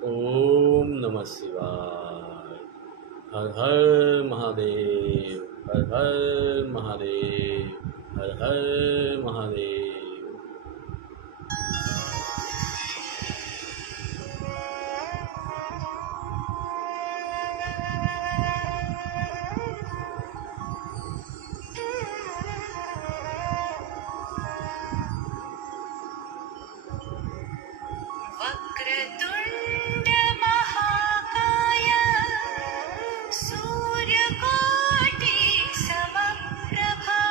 ओम नमः शिवाय। हर हर महादेव, हर हर महादेव, हर हर महादेव। वक्रतुण्ड महाकाय सूर्यकोटि समप्रभा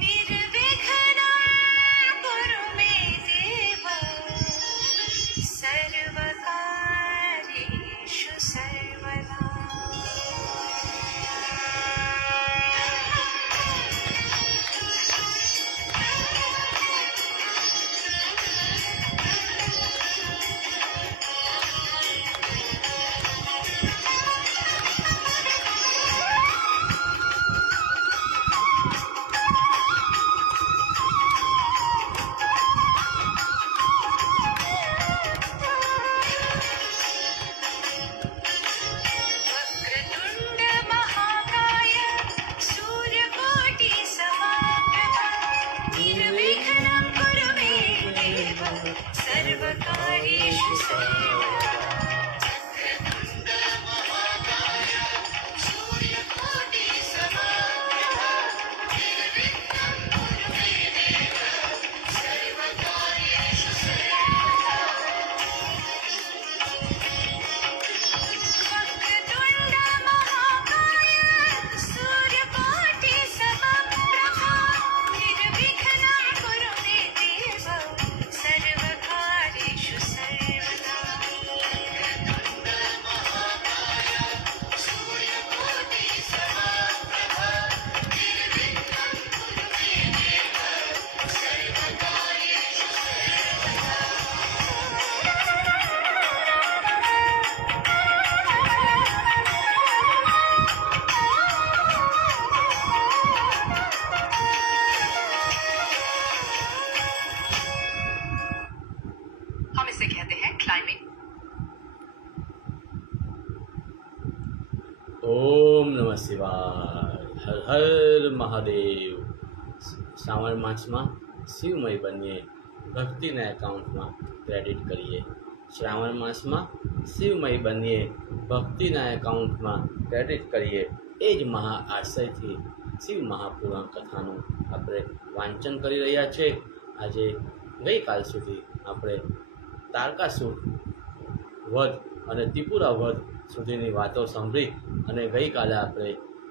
निर्विघ्नं कुरु मे देव सर्वकार्येषु सर्वदा। वक्रतुण्ड महाकाय सूर्यकोटि समप्रभा निर्विघ्नं कुरु मे देव सर्वकार्येषु सर्वदा। वक्रतुण्ड महाकाय सूर्यकोटि समप्रभा निर्विघ्नं कुरु मे देव सर्वकार्येषु सर्वदा। वक्रतुण्ड महाकाय सूर्यकोटि समप्रभा निर्विघ्नं कुरु मे देव सर्वकार्येषु सर्वदा। वक्रतुण्ड महाकाय सूर्यकोटि समप्रभा निर्विघ्नं कुरु मे देव सर्वकार्येषु सर्वदा। हम इसे कहते हैं क्लाइमिंग। ओम नमः शिवाय। हर हर महादेव। શ્રાવણ માસમાં શિવમય બનીએ, ભક્તિના એકાઉન્ટમાં ક્રેડિટ કરીએ। શ્રાવણ માસમાં શિવમય બનીએ, ભક્તિના એકાઉન્ટમાં ક્રેડિટ કરીએ। એ જ મહા આશયથી શિવ મહાપુરાણ કથાનું આપણે વાંચન કરી રહ્યા છે। આજે ગઈકાલ સુધી આપણે તારકાસુર વધ અને ત્રિપુરા વધ સુધીની વાતો સાંભળી અને ગઈકાલે આપણે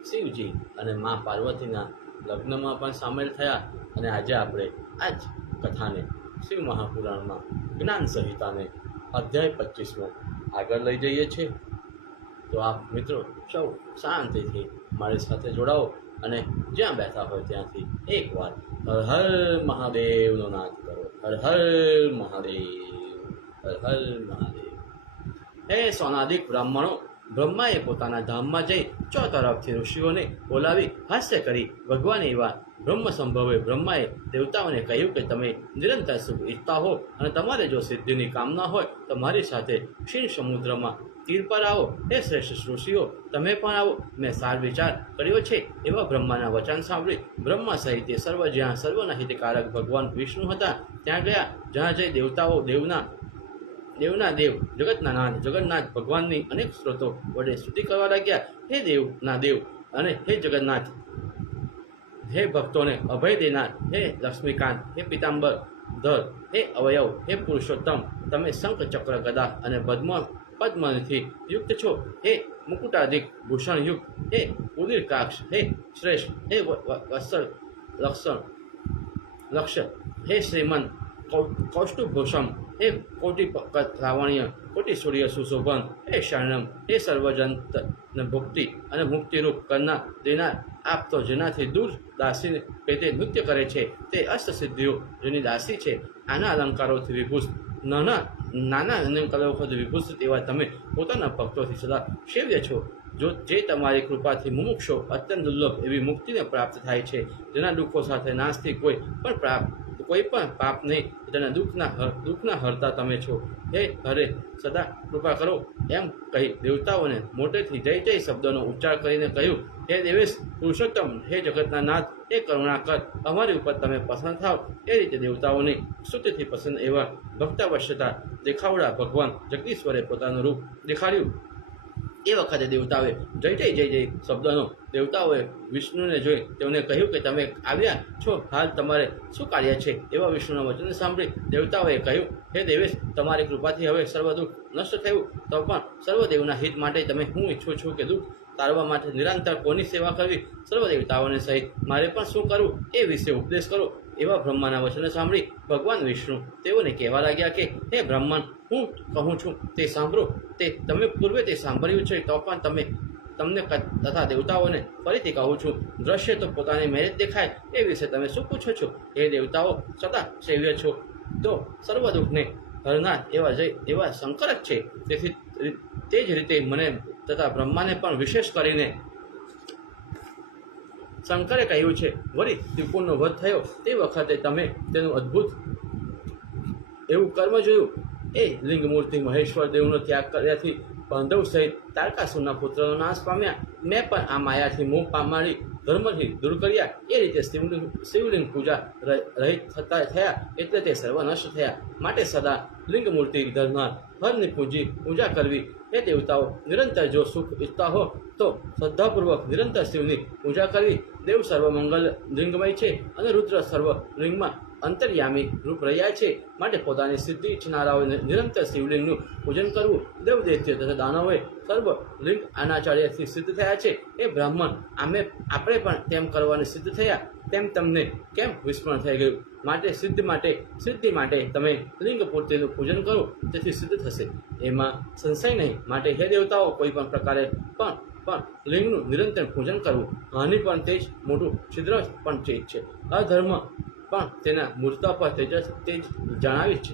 શિવજી અને મા પાર્વતીના લગ્નમાં પણ સામેલ થયા અને આજે આપણે આ જ કથાને શિવ મહાપુરાણમાં જ્ઞાન સંહિતાને અધ્યાય 25 આગળ લઈ જઈએ છીએ। તો આપ મિત્રો સૌ શાંતિથી મારી સાથે જોડાઓ અને જ્યાં બેઠા હોય ત્યાંથી એકવાર હર હર મહાદેવનો નાદ કરો। હર હર મહાદેવ, હર હર મહાદેવ। હે સોનાદિક બ્રાહ્મણો, બ્રહ્માએ પોતાના ધામમાં જઈ ચોતરફથી ઋષિઓને બોલાવી હાસ્ય કરી ભગવાન એવા બ્રહ્મ સંભવે બ્રહ્માએ દેવતાઓને કહ્યું કે તમે નિરંતર સુખ ઈચ્છતા હો અને તમારે જો સિદ્ધિની કામના હોય તો મારી સાથે ક્ષીણ સમુદ્રમાં તીર પર આવો। હે શ્રેષ્ઠ ઋષિઓ, તમે પણ આવો। મેં સાર વિચાર કર્યો છે। એવા બ્રહ્માના વચન સાંભળી બ્રહ્મા સહિત એ સર્વ જ્યાં સર્વના હિતકારક ભગવાન વિષ્ણુ હતા ત્યાં ગયા। જ્યાં જઈ દેવતાઓ દેવના દેવ જગતના નાથ જગન્નાથ ભગવાનની અનેક સ્ત્રોતો વડે સ્તુતિ કરવા લાગ્યા। હે દેવના દેવ અને હે જગન્નાથ, હે ભક્તોને અભય દેનાર, હે લક્ષ્મીકાંત, હે પિતાંબર ધર, હે અવયવ, હે પુરુષોત્તમ, તમે શંખ ચક્ર ગદા અને પદ્મથી યુક્ત છો। હે મુકુટાધિક ભૂષણયુક્ત, હે પુનીરકાક્ષ, હે શ્રેષ્ઠ, હે વત્સલ લક્ષ, હે શ્રીમંત કૌષ્ટુભૂષમ, હે કોટિ લાવણ્ય, કોટિ સૂર્ય સુશોભન, હે શરણમ, હે સર્વજંત ભુક્તિ અને મુક્તિરૂપ કરનાર દેનાર, આપ તો જેનાથી દૂર દાસીને પેટે નૃત્ય કરે છે તે અષ્ટસિદ્ધિઓ જેની દાસી છે। આના અલંકારોથી વિભૂષિત નાના અલંકારોથી વિભૂષિત એવા તમે પોતાના ભક્તોથી સદા સેવ્ય છો। જો જે તમારી કૃપાથી મુમુક્ષો અત્યંત દુર્લભ એવી મુક્તિને પ્રાપ્ત થાય છે, જેના દુઃખો સાથે નાશથી કોઈ કોઈ પણ પાપ નહીં, તેને દુઃખના હરતા તમે છો. હે હરે, સદા કૃપા કરો. એમ કહી દેવતાઓને મોટેથી જય જય શબ્દનો ઉચ્ચાર કરીને કહ્યું, હે દેવેશ પુરુષોત્તમ, હે જગતના નાથ, હે કરુણા કર, અમારી ઉપર તમે પસંદ થાવ. એ રીતે દેવતાઓની સ્તુતિથી પસંદ એવા ભક્તાવશ્યતા દેખાવડા ભગવાન જગદીશ્વરે પોતાનું રૂપ દેખાડ્યું. એ વખતે દેવતાઓએ જય જય જય જય શબ્દનો દેવતાઓએ વિષ્ણુને જોઈ તેમને કહ્યું કે તમે આવ્યા છો, હાલ તમારે શું કાર્ય છે? એવા વિષ્ણુના વચન સાંભળી દેવતાઓએ કહ્યું, હે દેવેશ, તમારી કૃપાથી હવે સર્વ દુઃખ નષ્ટ થયું. તો પણ સર્વદેવના હિત માટે તમે હું ઈચ્છું છું કે દુઃખ તારવા માટે નિરંતર કોની સેવા કરવી? સર્વ દેવતાઓને સહિત મારે પણ શું કરવું એ વિશે ઉપદેશ કરો. એવા બ્રહ્માના વચનો સાંભળી ભગવાન વિષ્ણુ તેઓને કહેવા લાગ્યા કે હે બ્રહ્મણ, હું કહું છું તે સાંભળો. તે તમે પૂર્વે તે સાંભળ્યું છે, તો પણ તમને તથા દેવતાઓને ફરીથી કહું છું. દ્રશ્ય તો પોતાની મેરેજ દેખાય, એ વિશે તમે શું પૂછો છો? એ દેવતાઓ સદા સેવ્ય છો, તો સર્વ દુઃખને હરનાર એવા શંકર જ છે. તેથી તે જ રીતે મને તથા બ્રહ્માને પણ વિશેષ કરીને શંકરે કહ્યું છે. વળી ત્રિપુરનો વધ થયો તે વખતે તમે તેનું અદ્ભુત એવું કર્મ જોયું. એ લિંગમૂર્તિ મહેશ્વર દેવનો ત્યાગ કર્યાથી પાંડવ સહિત તારકાસુરના પુત્રનો નાશ પામ્યા. મેં પણ આ માયાથી મોહ પામાડી ધર્મથી દૂર કર્યા. એ રીતે શિવલિંગ પૂજા રહિત થયા, એટલે તે સર્વ નષ્ટ થયા. માટે સદા લિંગમૂર્તિ ધરનાર હરની પૂજા કરવી. એ દેવતાઓ નિરંતર જો સુખ ઈચ્છતા હો તો શ્રદ્ધાપૂર્વક નિરંતર શિવની પૂજા કરવી. દેવ સર્વ મંગલ લિંગમય છે અને રુદ્ર સર્વ લિંગમાં અંતર્યામી રૂપ રહ્યા છે. માટે પોતાની સિદ્ધિ ઈચ્છનારાઓએ નિરંતર શિવલિંગનું પૂજન કરવું. દેવ દૈત્ય તથા દાનવોએ સર્વ લિંગ અનાચાર્યથી સિદ્ધ થયા છે. એ બ્રાહ્મણ, આપણે પણ તેમ કરવાની સિદ્ધ થયા, તેમ તમને કેમ વિસ્મરણ થઈ ગયું? માટે સિદ્ધિ માટે તમે લિંગ પૂર્તિનું પૂજન કરો, તેથી સિદ્ધ થશે, એમાં સંશય નહીં. માટે હે દેવતાઓ, કોઈ પણ પ્રકારે પણ લિંગનું નિરંતર પૂજન કરવું. હાનિ પણ તે જ મોટું છિદ્ર પણ તે જ છે. અધર્મ પણ તેના મૂર્તા પર તે જ જણાવી છે.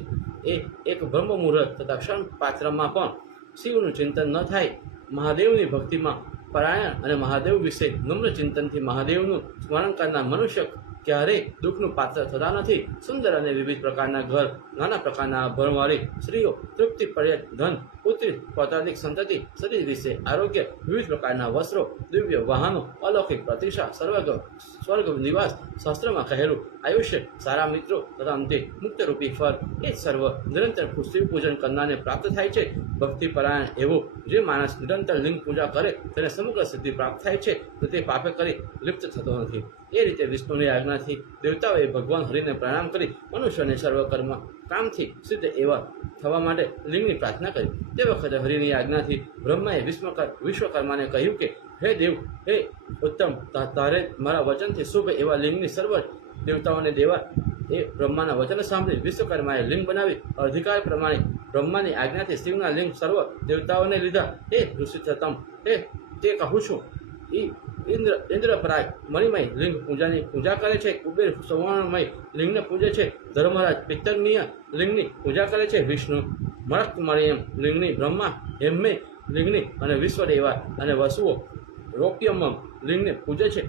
એ એક બ્રહ્મ મુહૂર્ત તથા ક્ષણ પાત્રમાં પણ શિવનું ચિંતન ન થાય. મહાદેવની ભક્તિમાં પરાયણ અને મહાદેવ વિશે નમ્ર ચિંતનથી મહાદેવનું સ્મરણ કરનાર મનુષ્ય ક્યારેય દુઃખનું પાત્ર થતા નથી. સુંદર અને વિવિધ પ્રકારના ઘર, નાના પ્રકારના આભરણવાળી સ્ત્રીઓ, તૃપ્તિપર્યત ધન, પુત્રી, પૌત્રાદિક સંતતિ, શરીર વિશે આરોગ્ય, વિવિધ પ્રકારના વસ્ત્રો, દિવ્ય વાહનો, અલૌકિક પ્રતિષ્ઠા, સ્વર્ગ નિવાસ, શાસ્ત્રમાં કહેલું આયુષ્ય, સારા મિત્રો તથા અંતે મુક્તરૂપી ફળ, એ જ સર્વ નિરંતર શિવ પૂજન કરનારને પ્રાપ્ત થાય છે. ભક્તિપરાયણ એવો જે માણસ નિરંતર લિંગ પૂજા કરે તેને સમગ્ર સિદ્ધિ પ્રાપ્ત થાય છે, તો તે પાપે કરી લિપ્ત થતો નથી. એ રીતે વિષ્ણુની આજ્ઞાથી દેવતાઓએ ભગવાન હરિને પ્રણામ કરી મનુષ્યને સર્વકર્મ કામથી સિદ્ધ એવા થવા માટે લિંગની પ્રાર્થના કરી. તે વખતે હરિની આજ્ઞાથી બ્રહ્માએ વિશ્વકર્માને કહ્યું કે હે દેવ, હે ઉત્તમ, તારે મારા વચનથી શુભ એવા લિંગની સર્વ દેવતાઓને દેવા. એ બ્રહ્માના વચન સાંભળી વિશ્વકર્માએ લિંગ બનાવી. અધિકાર પ્રમાણે બ્રહ્માની આજ્ઞાથી શિવના લિંગ સર્વ દેવતાઓને લીધા. હે ઋષિતમ, હે તે કહું છું, ઇન્દ્રપરાય મણિમય લિંગ પૂજાની પૂજા કરે છે. કુબેર સુવર્ણમય લિંગને પૂજે છે. ધર્મરાજ પિત્તરનીય લિંગની પૂજા કરે છે. વિષ્ણુ મરકમરિયમ લિંગની, બ્રહ્મા હેમ્મે લિંગની અને વિશ્વદેવા અને વસુઓ રોક્યમમ લિંગને પૂજે છે.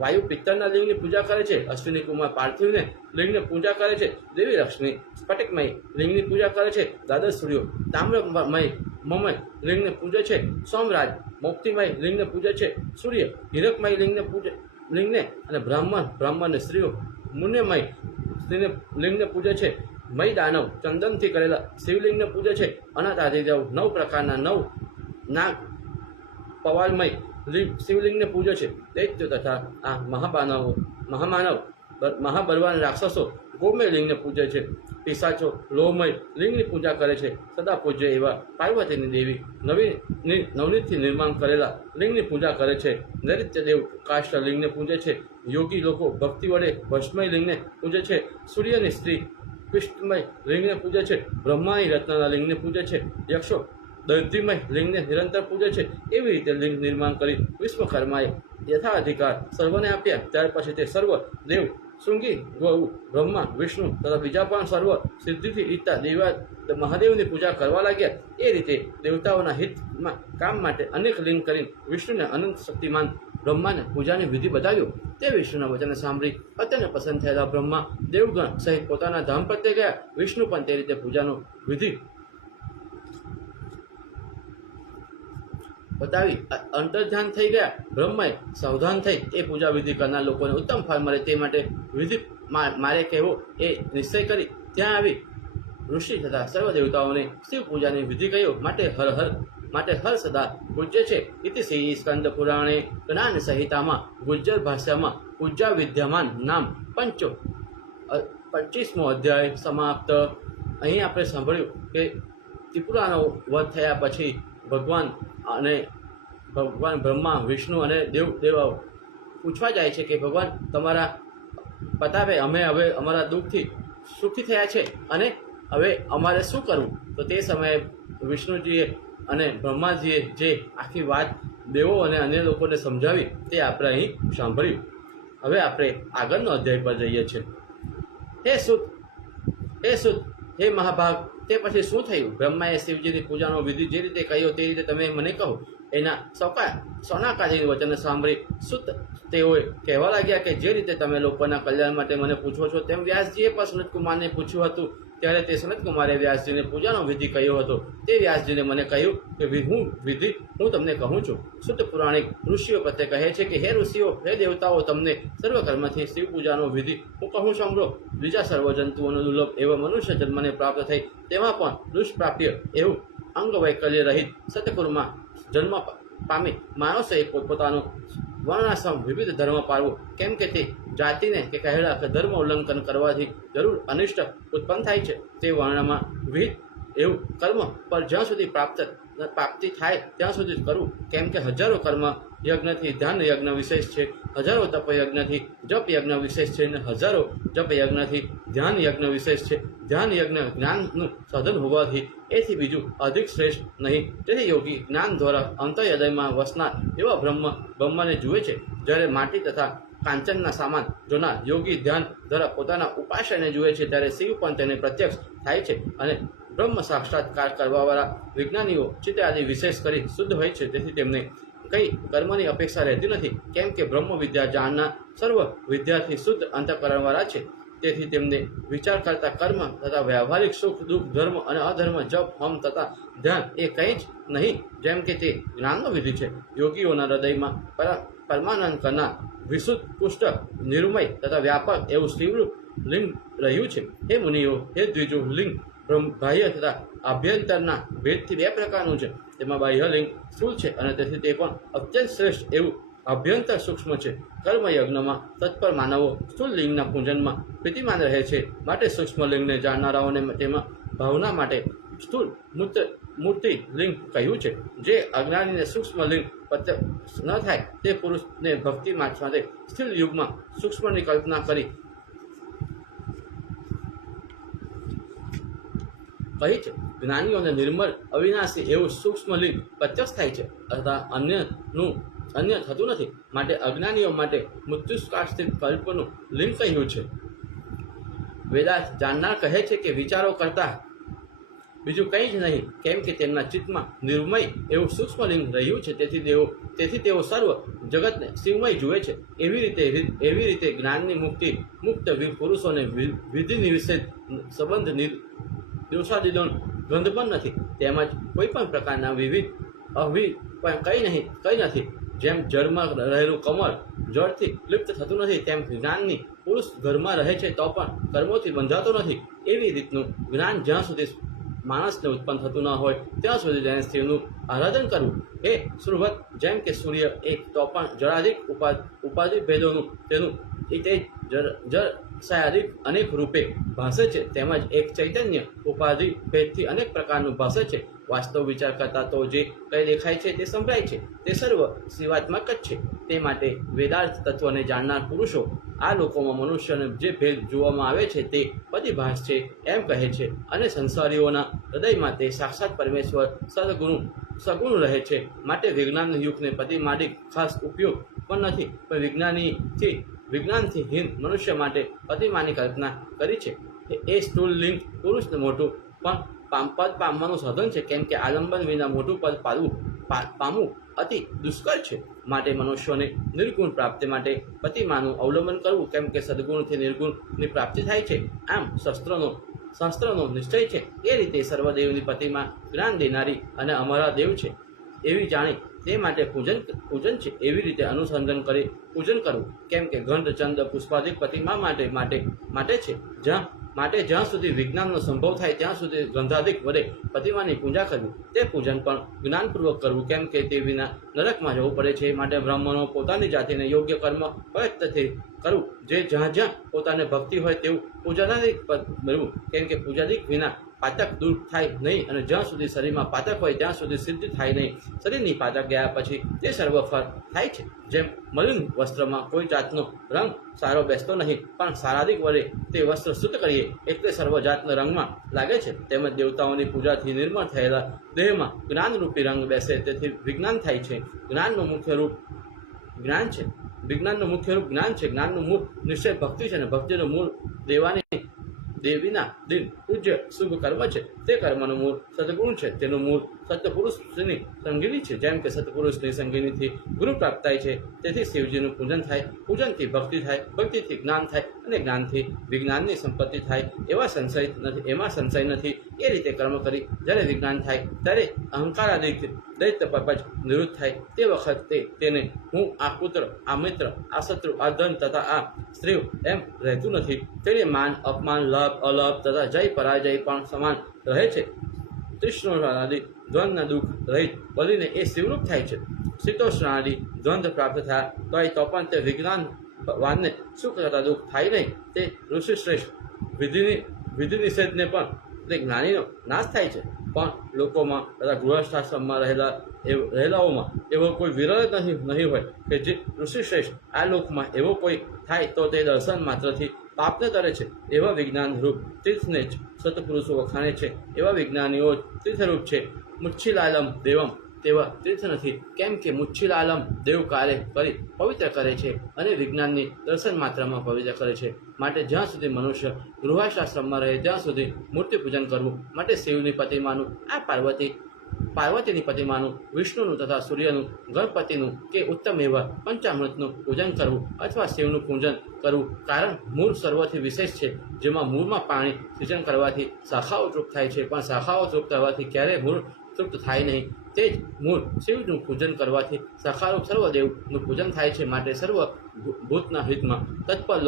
વાયુ પિત્તરના લિંગની પૂજા કરે છે. અશ્વિની કુમાર પાર્થિવને લિંગને પૂજા કરે છે. દેવી લક્ષ્મી સ્ફટિકમય લિંગની પૂજા કરે છે. દ્વાદશ સૂર્યો તામ્રમય મમય લિંગને પૂજે છે. સોમરાજ મોક્તિમય લિંગને પૂજે છે. સૂર્ય હીરકમય લિંગને અને બ્રાહ્મણ સ્ત્રીઓ મુન્યમય લિંગને પૂજે છે. મય દાનવ ચંદનથી કરેલા શિવલિંગને પૂજે છે. અનાથ આદિદેવ 9 પ્રકારના 9 નાગ પવાલમય શિવલિંગને પૂજે છે. દૈત્યો તથા આ મહાબલવાન રાક્ષસો ગોમય લિંગને પૂજે છે. પિશાચો લોહમય લિંગની પૂજા કરે છે. સદા પૂજ્ય એવા પાર્વતીની દેવી નવનીતથી નિર્માણ કરેલા લિંગની પૂજા કરે છે. નૈત્યદેવ કાષ્ટ લિંગને પૂજે છે. યોગી લોકો ભક્તિ વડે ભસ્મય લિંગને પૂજે છે. સૂર્યની સ્ત્રી પિષ્ટમય લિંગને પૂજે છે. બ્રહ્માની રત્નના લિંગને પૂજે છે. યક્ષો દૈત્યમય લિંગને નિરંતર પૂજે છે. એવી રીતે લિંગ નિર્માણ કરી વિશ્વકર્માએ યથાઅધિકાર સર્વને આપ્યા. ત્યાર પછી તે સર્વ દેવ શૃંગી ગૌ બ્રહ્મા વિષ્ણુ તથા બીજા પણ સર્વ સિદ્ધિથી ઈચ્છતા દેવા મહાદેવની પૂજા કરવા લાગ્યા. એ રીતે દેવતાઓના હિતમાં કામ માટે અનેક લિંગ કરીને વિષ્ણુને અનંત શક્તિમાન બ્રહ્માને પૂજાની વિધિ બતાવ્યું. તે વિષ્ણુના વચન સાંભળી અત્યંત પસંદ થયેલા બ્રહ્મા દેવગણ સહિત પોતાના ધામ પ્રત્યે ગયા. વિષ્ણુ પણ તે રીતે પૂજાનો વિધિ બતાવી અંતર્ધ્યાન થઈ ગયા. બ્રહ્માએ સાવધાન થઈ એ પૂજા વિધિ કરનાર લોકોને ઉત્તમ ફળ મળે તે માટે વિધિ મારે કહેવો એ નિશ્ચય કરી ત્યાં આવી ઋષિ તથા સર્વ દેવતાઓને શિવ પૂજાની વિધિ કહ્યો. માટે હર સદા પૂજ્ય છે. ઇતિ શ્રી સ્કંદ પુરાણે જ્ઞાન સંહિતામાં ગુજ્જર ભાષામાં પૂજા વિદ્યમાન નામ 25મો અધ્યાય સમાપ્ત. અહીં આપણે સાંભળ્યું કે ત્રિપુરાનો વધ થયા પછી ભગવાન બ્રહ્મા વિષ્ણુ અને દેવાઓ પૂછવા જાય છે કે ભગવાન તમારા પતાવે અમે હવે અમારા દુઃખથી સુખી થયા છે અને હવે અમારે શું કરવું. તો તે સમયે વિષ્ણુજીએ અને બ્રહ્માજીએ જે આખી વાત દેવો અને અન્ય લોકોને સમજાવી તે આપણે અહીં સાંભળ્યું. હવે આપણે આગળનો અધ્યાય પર જઈએ છીએ. હે સુત હે મહાભાગ, તે પછી શું થયું? બ્રહ્માએ શિવજીની પૂજાનો વિધિ જે રીતે કહ્યો તે રીતે તમે મને કહો. એના સોનાકાજીનું વચન સાંભળી સુત તેઓએ કહેવા લાગ્યા કે જે રીતે તમે લોકોના કલ્યાણ માટે મને પૂછો છો તેમ વ્યાસજીએ પણ સનતકુમારને પૂછ્યું હતું. ત્યારે તે સનતકુમારે વ્યાસજીને પૂજાનો વિધિ કહ્યો હતો. તે વ્યાસજીને મને કહ્યું કે હું તમને કહું છું. સુત પુરાણિક ઋષિઓ પ્રત્યે કહે છે કે હે ઋષિઓ, હે દેવતાઓ, તમને સર્વકર્મથી શિવ પૂજાનો વિધિ હું કહું સાંભળો. બીજા સર્વ જંતુઓનો દુર્લભ એવા મનુષ્ય જન્મને પ્રાપ્ત થઈ તેમાં પણ દુષ્પ્રાપ્ય એવું અંગવૈકલ્ય રહિત સતકુરમાં જન્મ પામી માણસોએ પોતપોતાનું વર્ણાશ્રમ વિવિધ ધર્મ પાળવું. કેમ કે તે જાતિને કે કહેલા કે ધર્મ ઉલ્લંઘન કરવાથી જરૂર અનિષ્ટ ઉત્પન્ન થાય છે. તે વર્ણમાં વિહિત એવું કર્મ પર જ્યાં સુધી પ્રાપ્તિ થાય ત્યાં સુધી કરવું. કેમ કે હજારો કર્મ યજ્ઞથી ધ્યાન યજ્ઞ વિશેષ છે, હજારો તપ યજ્ઞથી જપ યજ્ઞ વિશેષ છે અને હજારો જપ યજ્ઞથી ધ્યાન યજ્ઞ વિશેષ છે. ધ્યાન યજ્ઞ જ્ઞાનનું સાધન હોવાથી એથી બીજું અધિક શ્રેષ્ઠ નહીં. તેથી યોગી જ્ઞાન દ્વારા અંતર્હૃદયમાં વસનાર એવા બ્રહ્મને જુએ છે. જ્યારે માટી તથા કાંચનના સામાન જોનાર યોગી ધ્યાન દ્વારા પોતાના ઉપાશ્રયને જુએ છે ત્યારે શિવ પણ તેને પ્રત્યક્ષ થાય છે. અને બ્રહ્મ સાક્ષાત્કાર કરવાવાળા વિજ્ઞાનીઓ ચિત્ત આદિ વિશેષ કરી શુદ્ધ હોય છે. તેથી તેમને કંઈ કર્મની અપેક્ષા રહેતી નથી. કેમ કે બ્રહ્મ વિદ્યા જાણનાર સર્વ વિદ્યાર્થી શુદ્ધ અંતઃકરણવાળા છે. તેથી તેમને વિચાર કરતા કર્મ તથા વ્યવહારિક સુખ દુઃખ ધર્મ અને અધર્મ જપ હોમ તથા ધ્યાન એ કંઈ જ નહીં. જેમ કે તે જ્ઞાનનો વિધિ છે. યોગીઓના હૃદયમાં પરમાનંદ કરનાર વિશુદ્ધ પુષ્ટ નિર્મય તથા વ્યાપક એવું શિવરૂપ લિંગ રહ્યું છે. હે મુનિઓ, હે દ્વિજો લિંગ બાહ્ય તથા આભ્યંતરના ભેદથી બે પ્રકારનું છે. તેમાં બાહ્ય લિંગ સ્થૂળ છે અને તેથી તે પણ અત્યંત શ્રેષ્ઠ એવું અભ્યંતર સૂક્ષ્મ છે. કર્મયજ્ઞમાં તત્પર માનવો સ્થૂળ લિંગના પૂજનમાં પ્રીતિમાન રહે છે. માટે સૂક્ષ્મ લિંગને જાણનારાઓને તેમાં ભાવના માટે સ્થૂળ મૂર્તિ લિંગ કહ્યું છે. જે અજ્ઞાનીને સૂક્ષ્મ લિંગ પ્રત્યક્ષ ન થાય તે પુરુષને ભક્તિ માટે સ્થિર યુગમાં સૂક્ષ્મની કલ્પના કરી કહી છે. જ્ઞાનીઓને નિર્મળ અવિનાશી એવું સૂક્ષ્મ લિંગ પ્રત્યક્ષ થાય છે તથા અન્ય થતું નથી. માટે અજ્ઞાનીઓ માટે મૃત્યુકાળ સ્થિત કલ્પનું લિંગ કહ્યું છે. વેદાંત જાણનાર કહે છે કે વિચારો કરતા બીજું કંઈ જ નહીં. કેમ કે તેમના ચિત્તમાં નિર્મય એવું સૂક્ષ્મ લિંગ રહ્યું છે. તેથી તેઓ સર્વ જગતને શિવમય જુએ છે. એવી રીતે જ્ઞાનની મુક્ત વીર પુરુષોને વિધિ નિષેધ સંબંધ દોષાદિનો ગંધ પણ નથી. તેમજ કોઈ પણ પ્રકારના વિવિધ કંઈ નથી. જેમ જળમાં રહેલું કમળ જળથી લિપ્ત થતું નથી તેમ જ્ઞાનની પુરુષ ઘરમાં રહે છે તો પણ કર્મોથી બંધાતો નથી. એવી રીતનું જ્ઞાન જ્યાં સુધી માણસને ઉત્પન્ન થતું ન હોય ત્યાં સુધી તેને શિવનું આરાધન કરવું. એ સુરભત જેમ કે સૂર્ય એક તો પણ જળાધિક ઉપાધિ ભેદોનું તેનું તે જળસાયાધિક અનેક રૂપે ભાષે છે. તેમજ એક ચૈતન્ય ઉપાધિ ભેદથી અનેક પ્રકારનું ભાષે છે. વાસ્તવ વિચાર કરતા તો જે કંઈ દેખાય છે તે સંભળાય છે તે સર્વ શિવાત્મક જ છે. તે માટે વેદાર્થ તત્વને જાણનાર પુરુષો આ લોકોમાં મનુષ્યને જે ભેદ જોવામાં આવે છે તે પ્રતિભાસ છે એમ કહે છે. અને સંસારીઓના હૃદયમાં તે સાક્ષાત પરમેશ્વર સગુણ રહે છે. માટે વિજ્ઞાન યુગને પ્રતિમાડિક ખાસ ઉપયોગ પણ નથી, પણ વિજ્ઞાનથી હીન મનુષ્ય માટે પ્રતિમાની કલ્પના કરી છે. એ સ્થૂળ લિંગ પુરુષને મોટું પદ પામવાનું સાધન છે. કેમ કે આલંબન વિના મોટું પદ પાડવું પામવું અતિ દુષ્કર છે. માટે મનુષ્યોને નિર્ગુણ પ્રાપ્તિ માટે પ્રતિમાનું અવલંબન કરવું, કેમ કે સદગુણથી નિર્ગુણની પ્રાપ્તિ થાય છે. આમ શાસ્ત્રનો નિશ્ચય છે એ રીતે સર્વદેવની પ્રતિમા જ્ઞાન દેનારી અને અમારા દેવ છે એવી જાણી તે માટે પૂજન છે એવી રીતે અનુસંધાન કરી પૂજન કરવું, કેમ કે ગંધ ચંદ પુષ્પાદિક પ્રતિમા માટે છે. જ્યાં સુધી વિજ્ઞાનનો સંભવ થાય ત્યાં સુધી ગંધાદિક વડે પ્રતિમાની પૂજા કરવી, તે પૂજન પણ જ્ઞાનપૂર્વક કરવું, કેમ કે તે વિના નરકમાં જવું પડે છે. માટે બ્રાહ્મણો પોતાની જાતિને યોગ્ય કર્મ પ્રયત્નથી કરવું, જે જ્યાં પોતાને ભક્તિ હોય તેવું પૂજાનાદિક પદ મેળવું, કેમ કે પૂજાદિક વિના પાતક દૂર થાય નહીં, અને જ્યાં સુધી શરીરમાં પાતક હોય ત્યાં સુધી સિદ્ધ થાય નહીં. શરીરની પાતક ગયા પછી તે સર્વફળ થાય છે. જેમ મલિન વસ્ત્રમાં કોઈ જાતનો રંગ સારો બેસતો નહીં, પણ સારાદિક વડે તે વસ્ત્ર શુદ્ધ કરીએ એટલે સર્વ જાતના રંગમાં લાગે છે, તેમજ દેવતાઓની પૂજાથી નિર્મળ થયેલા દેહમાં જ્ઞાનરૂપી રંગ બેસે તેથી વિજ્ઞાન થાય છે. વિજ્ઞાનનું મુખ્ય રૂપ જ્ઞાન છે. જ્ઞાનનું મૂળ નિશ્ચય ભક્તિ છે, અને ભક્તિનું મૂળ દેવીના દિન પૂજ્ય શુભ કર્મ છે. તે કર્મનું મૂળ સદગુણ છે. તેનું મૂળ સત્પુરુષની સંગીની છે. જેમ કે સત્પુરુષની સંગીનીથી ગુરુ પ્રાપ્ત થાય છે, તેથી શિવજીનું પૂજન થાય, પૂજનથી ભક્તિ થાય, ભક્તિથી જ્ઞાન થાય, અને જ્ઞાનથી વિજ્ઞાનની સંપત્તિ થાય. એમાં સંશય નથી. એ રીતે કર્મ કરી જ્યારે વિજ્ઞાન થાય ત્યારે અહંકારાદિક દૈત્ય પર્પજ નિવૃત્ત થાય. તે વખતે તેને હું, આ પુત્ર, આ મિત્ર, આ શત્રુ, આ ધન તથા આ સ્ત્રી એમ રહેતું નથી. તેને માન, અપમાન, લાભ, અલાભ તથા જય પરાજય પણ સમાન રહે છે. તૃષ્ણાદિ દ્વંદના દુઃખ રહિત બનીને એ શિવરૂપ થાય છે. શીતોષ્ણાદિ દ્વંદ પ્રાપ્ત થયા તો પણ તે વિજ્ઞાનવાનને સુખ તથા દુઃખ થાય નહીં. તે ઋષિશ્રેષ્ઠ વિધિ નિષેધને પણ તે જ્ઞાનીનો નાશ થાય છે. પણ લોકોમાં તથા ગૃહસ્થાશ્રમમાં રહેલાઓમાં એવો કોઈ વિરલ નહીં હોય કે જે ઋષિશ્રેષ્ઠ આ લોકમાં એવો કોઈ થાય તો તે દર્શન માત્રથી પાપને તરે છે. એવા વિજ્ઞાન રૂપ તીર્થને જ સત્પુરુષો વખાણે છે. એવા વિજ્ઞાનીઓ તીર્થરૂપ છે. મુચ્છિલાલમ દેવમ તેવા તીર્થ નથી, કેમ કે મુચ્છિલાલમ દેવ કાર્ય કરી પવિત્ર કરે છે અને વિજ્ઞાનની દર્શન માત્રામાં પવિત્ર કરે છે. માટે જ્યાં સુધી મનુષ્ય ગૃહસ્થાશ્રમમાં રહે ત્યાં સુધી મૂર્તિ પૂજન કરવું. માટે શિવની પ્રતિમાનું, આ પાર્વતીની પ્રતિમાનું, વિષ્ણુનું તથા સૂર્યનું, ગણપતિનું કે ઉત્તમ એવા પંચામૃતનું પૂજન કરવું અથવા શિવનું પૂજન કરવું. કારણ મૂળ સર્વથી વિશેષ છે. જેમાં મૂળમાં પાણી સિંચન કરવાથી શાખાઓ તૃપ્ત થાય છે, પણ શાખાઓ તૃપ્ત થવાથી ક્યારેય મૂળ તૃપ્ત થાય નહીં. તે જ મૂળ શિવનું પૂજન કરવાથી શાખારૂપ સર્વદેવનું પૂજન થાય છે. માટે સર્વ ભૂતના હિતમાં તત્પર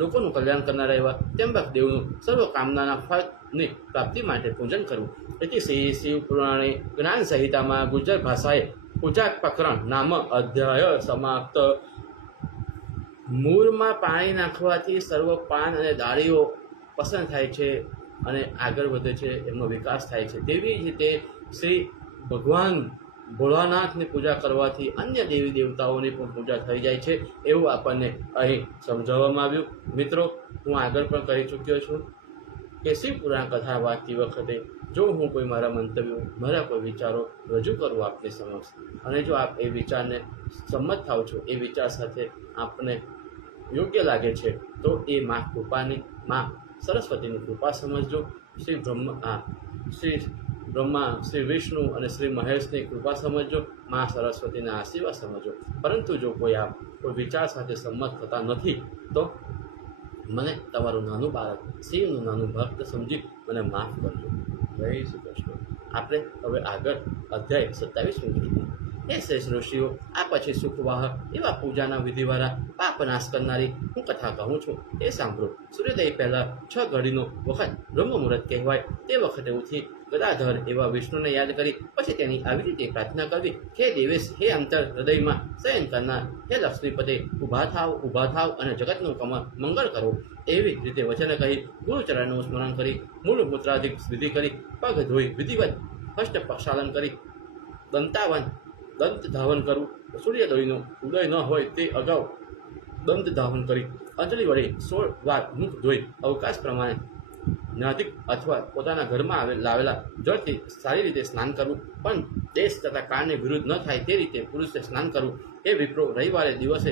લોકોનું કલ્યાણ કરનારા એવા ત્ર્યંબક દેવનું સર્વ કામનાના ફળની પ્રાપ્તિ માટે પૂજન કરવું. એથી શ્રી શિવ પુરાણે જ્ઞાન સંહિતામાં ગુર્જર ભાષાએ પૂજા પ્રકરણ નામ અધ્યાય સમાપ્ત. મૂળમાં પાણી નાખવાથી સર્વ પાન અને ડાળીઓ પસંદ થાય છે અને આગળ વધે છે, એમનો વિકાસ થાય છે. તેવી જ રીતે શ્રી ભગવાન ભોળાનાથની પૂજા કરવાથી અન્ય દેવી દેવતાઓની પણ પૂજા થઈ જાય છે, એવું આપણને અહીં સમજાવવામાં આવ્યું. મિત્રો, હું આગળ પણ કહી ચૂક્યો છું કે શિવ પુરાણ કથા વાંચતી વખતે જો હું કોઈ મારા મંતવ્યો, મારા કોઈ વિચારો રજૂ કરું આપની સમક્ષ, અને જો આપ એ વિચારને સંમત થાવ છો, એ વિચાર સાથે આપને યોગ્ય લાગે છે, તો એ માં સરસ્વતીની કૃપા સમજજો. શ્રી બ્રહ્મા, શ્રી વિષ્ણુ અને શ્રી મહેશની કૃપા સમજજો. માં સરસ્વતીના આશીર્વાદ સમજો. પરંતુ જો કોઈ વિચાર સાથે સંમત થતા નથી તો મને તમારું નાનું બાળક, શિવનું નાનું ભક્ત સમજી મને માફ કરજો. જય શ્રી કૃષ્ણ. આપણે હવે આગળ અધ્યાય 27 જોઈએ. એ શ્રેષ્ઠ ઋષિઓ, આ પછી સુખવાહ એવા પૂજાના વિધિવાળા પાપ નાશ કરનારી હું કથા કહું છું, એ સાંભળો. સૂર્યોદય પહેલાં 6 ઘડીનો વખત બ્રહ્મ મુહૂર્ત કહેવાય. તે વખતે ઉઠી ગદાધર એવા વિષ્ણુને યાદ કરી પછી તેની આવી રીતે પ્રાર્થના કરવી. હે દેવેશ, હે અંતર હૃદયમાં શયન કરનાર, હે લક્ષ્મીપતે, ઊભા થાવ અને જગતનું મંગળ કરો. એવી રીતે વચન કહી ગુરુચરણનું સ્મરણ કરી મૂળ મૂત્રાધિક વિધિ કરી પગ ધોઈ વિધિવત હસ્ત પ્રક્ષાલન કરી દંત ધાવન કરવું. સૂર્યોદયનો ઉદય ન હોય તે અગાઉ દંત ધાવન કરી અંજલિ વડે 16 વાર મુખ ધોઈ અવકાશ પ્રમાણે નાદિક અથવા પોતાના ઘરમાં લાવેલા જળથી સારી રીતે સ્નાન કરવું. પણ દેશ તથા કાળને વિરુદ્ધ ન થાય તે રીતે પુરુષે સ્નાન કરવું. એ વિપ્રો, રવિવારે દિવસે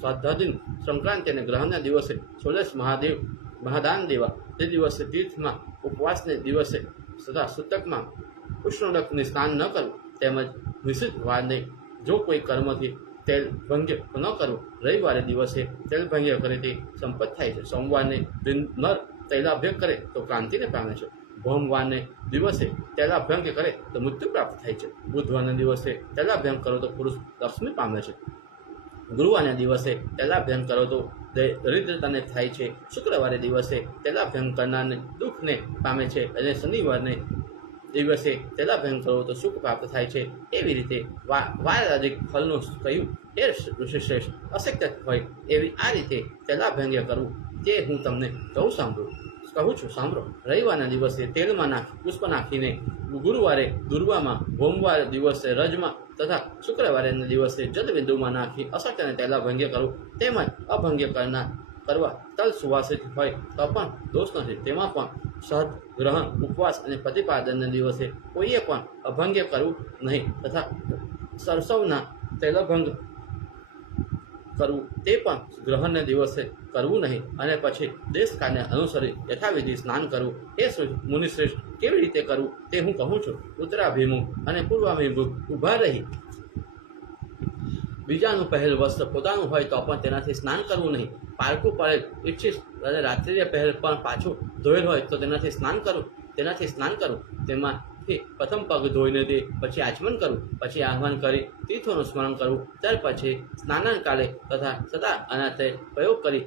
શ્રાદ્ધાદિન સંક્રાંતિ અને ગ્રહણના દિવસે 16 મહાદાન દેવા, તે દિવસે તીર્થમાં ઉપવાસને દિવસે તથા સૂતકમાં ઉષ્ણરક્તને સ્નાન ન કરવું તેમજ નિષિદ્ધ વારને જો કોઈ કર્મથી તેલ ભંગ્ય ન કરવું, રવિવારે દિવસે તેલ ભંગ્ય કરે તે સંપત્ત થાય છે, સોમવારને નર તૈલાભ્યંગ કરે તો ક્રાંતિને પામે છે, ભોમવારને દિવસે તૈલાભ્યંગ કરે તો મૃત્યુ પ્રાપ્ત થાય છે, બુધવારના દિવસે તૈલાભ્યંગ કરો તો પુરુષ લક્ષ્મી પામે છે, ગુરુવારના દિવસે તૈલાભ્યંગ કરો તો દરિદ્રતાને થાય છે, શુક્રવારે દિવસે તૈલાભ્યંગ કરનારને દુઃખને પામે છે અને શનિવારને દિવસે તૈલાભ્યંગ કરો તો સુખ પ્રાપ્ત થાય છે. એવી રીતે વાર અધિક ફળનું કહ્યું એ ઋષિશ્રેષ્ઠ અશક્ય હોય એવી આ રીતે તૈલાભ્યંગ્ય કરવું તે હું તમને કહું છું સાંભળો. રવિવારના દિવસે તેલમાં પુષ્પ નાખીને, ગુરુવારે દુર્વામાં, ભોમવારે દિવસે રજમાં તથા શુક્રવારેના દિવસે જલબિંદુમાં નાખી અશક્યને તૈલાભંગ્ય કરવું, તેમજ અભંગ્ય કરવા તલ સુવાસિત હોય તો પણ દોષ નથી. તેમાં પણ સહજ ગ્રહણ, ઉપવાસ અને પ્રતિપાદનના દિવસે કોઈએ પણ અભંગ્ય કરવું નહીં તથા સરસવના તૈલભંગ કરવું તે પણ ગ્રહણના દિવસે કરવું નહીં અને પછી દેશકાળને અનુસરી યથાવિધિ સ્નાન કરવું. એ મુનિશ્રેષ્ઠ કેવી રીતે કરવું તે હું કહું છું. ઉત્તરાભિમુખ અને પૂર્વાભિમુખ ઊભા રહી બીજાનું પહેલ વસ્ત્ર પોતાનું હોય તો પણ તેનાથી સ્નાન કરવું નહીં. પારકું પડેલ ઈચ્છિત અને રાત્રિએ પહેલ પણ પાછું ધોયેલ હોય તો તેનાથી સ્નાન કરવું. તેમાંથી પ્રથમ પગ ધોઈને તે પછી આચમન કરવું, પછી આહ્વાન કરી તીર્થોનું સ્મરણ કરવું, ત્યાર પછી સ્નાનાંકાલે તથા સદા અનાથે પ્રયોગ કરી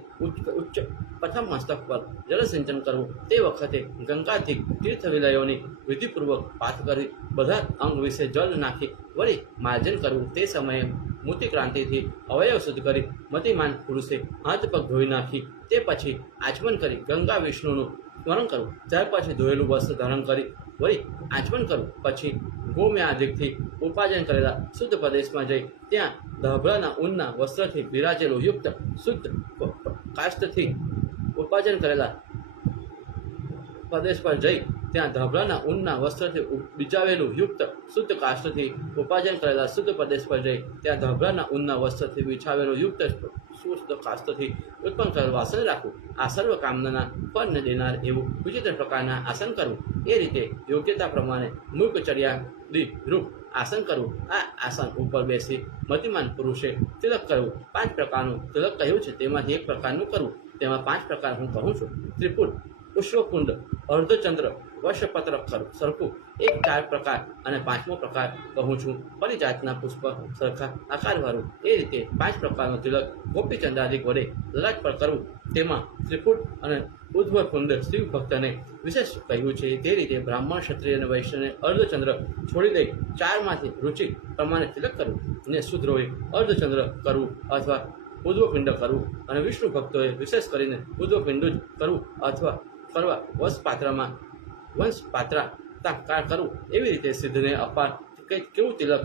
ઉચ્ચ પ્રથમ મસ્તક પર જળસિંચન કરવું. તે વખતે ગંગાધિક તીર્થ વિલયોની વિધિપૂર્વક પાઠ કરી બધા અંગ વિશે જળ નાખી વળી માર્જન કરવું. તે સમયે મોતીક્રાંતિથી અવયવ શુદ્ધ કરી મતિમાન પુરુષે હાથ પગ ધોઈ નાખી તે પછી આચમન કરી ગંગા વિષ્ણુનું સ્મરણ કરવું. ત્યાર પછી ધોયેલું વસ્ત્ર ધારણ કરી વળી આચમન કરવું. પછી ગોમ્યાદિકથી ઉપાર્જન કરેલા શુદ્ધ પ્રદેશમાં જઈ ત્યાં ધાબળાના ઊનના વસ્ત્રથી બિરાજેલું યુક્ત શુદ્ધ કાષ્ઠથી ઉપાર્જન કરેલા પ્રદેશ પર જઈ ત્યાં ધાબળાના ઊનના વસ્ત્રથી બીજાવેલું યુક્ત શુદ્ધ કાષ્ઠથી ઉપાર્જન કરેલા શુદ્ધ પ્રદેશ પર જઈ ત્યાં ધાબળાના ઊનના વસ્ત્રથી બિછાવેલું યુક્ત શુદ્ધ કાષ્ઠથી ઉત્પન્ન કરેલ વાસણ રાખવું. આ સર્વ કામનાના ફળને દેનાર એવું વિચિત્ર પ્રકારના આસન કરવું. એ રીતે યોગ્યતા પ્રમાણે મૂર્ખચર્યાદિ રૂપ આસન કરવું. આ આસન ઉપર બેસી મતિમાન પુરુષે તિલક કરવું. 5 પ્રકારનું તિલક કહ્યું છે તેમાંથી એક પ્રકારનું કરવું. તેમાં 5 પ્રકાર હું કહું છું. ત્રિપુટ, પુષ્પકુંડ, અર્ધચંદ્ર, વર્ષપત્ર સરખું, એક 4 પ્રકાર અને 5મો પ્રકાર કહું છું. પરિજાતના પુષ્પ સરખા આકારવાળું. એ રીતે 5 પ્રકારનું તિલક ગોપીચંદ્રાદિક વડે લલાટ પર કરવું. તેમાં ત્રિપુટ અને ઉદ્ધવકુંડ શિવ ભક્તને વિશેષ કહ્યું છે. તે રીતે બ્રાહ્મણ, ક્ષત્રિય અને વૈશ્યને અર્ધચંદ્ર છોડી દઈ 4માંથી રુચિ પ્રમાણે તિલક કરવું અને શુદ્રોએ અર્ધચંદ્ર કરવું અથવા ઉદ્ધવપિંડ કરવું અને વિષ્ણુ ભક્તોએ વિશેષ કરીને ઉદ્ધવપિંડ જ કરવું અથવા કરવા વંશપાત્રા કરવું. એવી રીતે સિદ્ધને અપાર કેવું તિલક?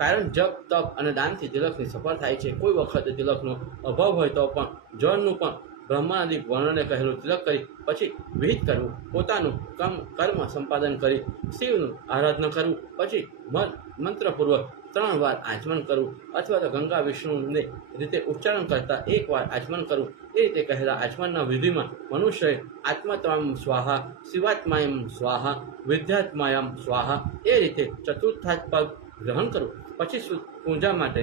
કારણ જપ, તપ અને દાનથી તિલકની સફળ થાય છે. કોઈ વખતે તિલકનો અભાવ હોય તો પણ જળનું પણ બ્રહ્માદિક વર્ણને કહેલું તિલક કરી પછી વિહિત કરવું. પોતાનું કર્મ સંપાદન કરી શિવનું આરાધના કરવું. પછી મંત્રપૂર્વક 3 વાર આચમન કરવું અથવા તો ગંગા વિષ્ણુને રીતે ઉચ્ચારણ કરતા 1 વાર આચમન કરવું. એ રીતે કહેલા આચમનના વિધિમાં મનુષ્યએ આત્માત્માયમ સ્વાહા, શિવાત્માયમ સ્વાહા, વિદ્યાત્માયમ સ્વાહા એ રીતે ચતુર્થાથ પદ ગ્રહણ કરવું. પછી પૂજા માટે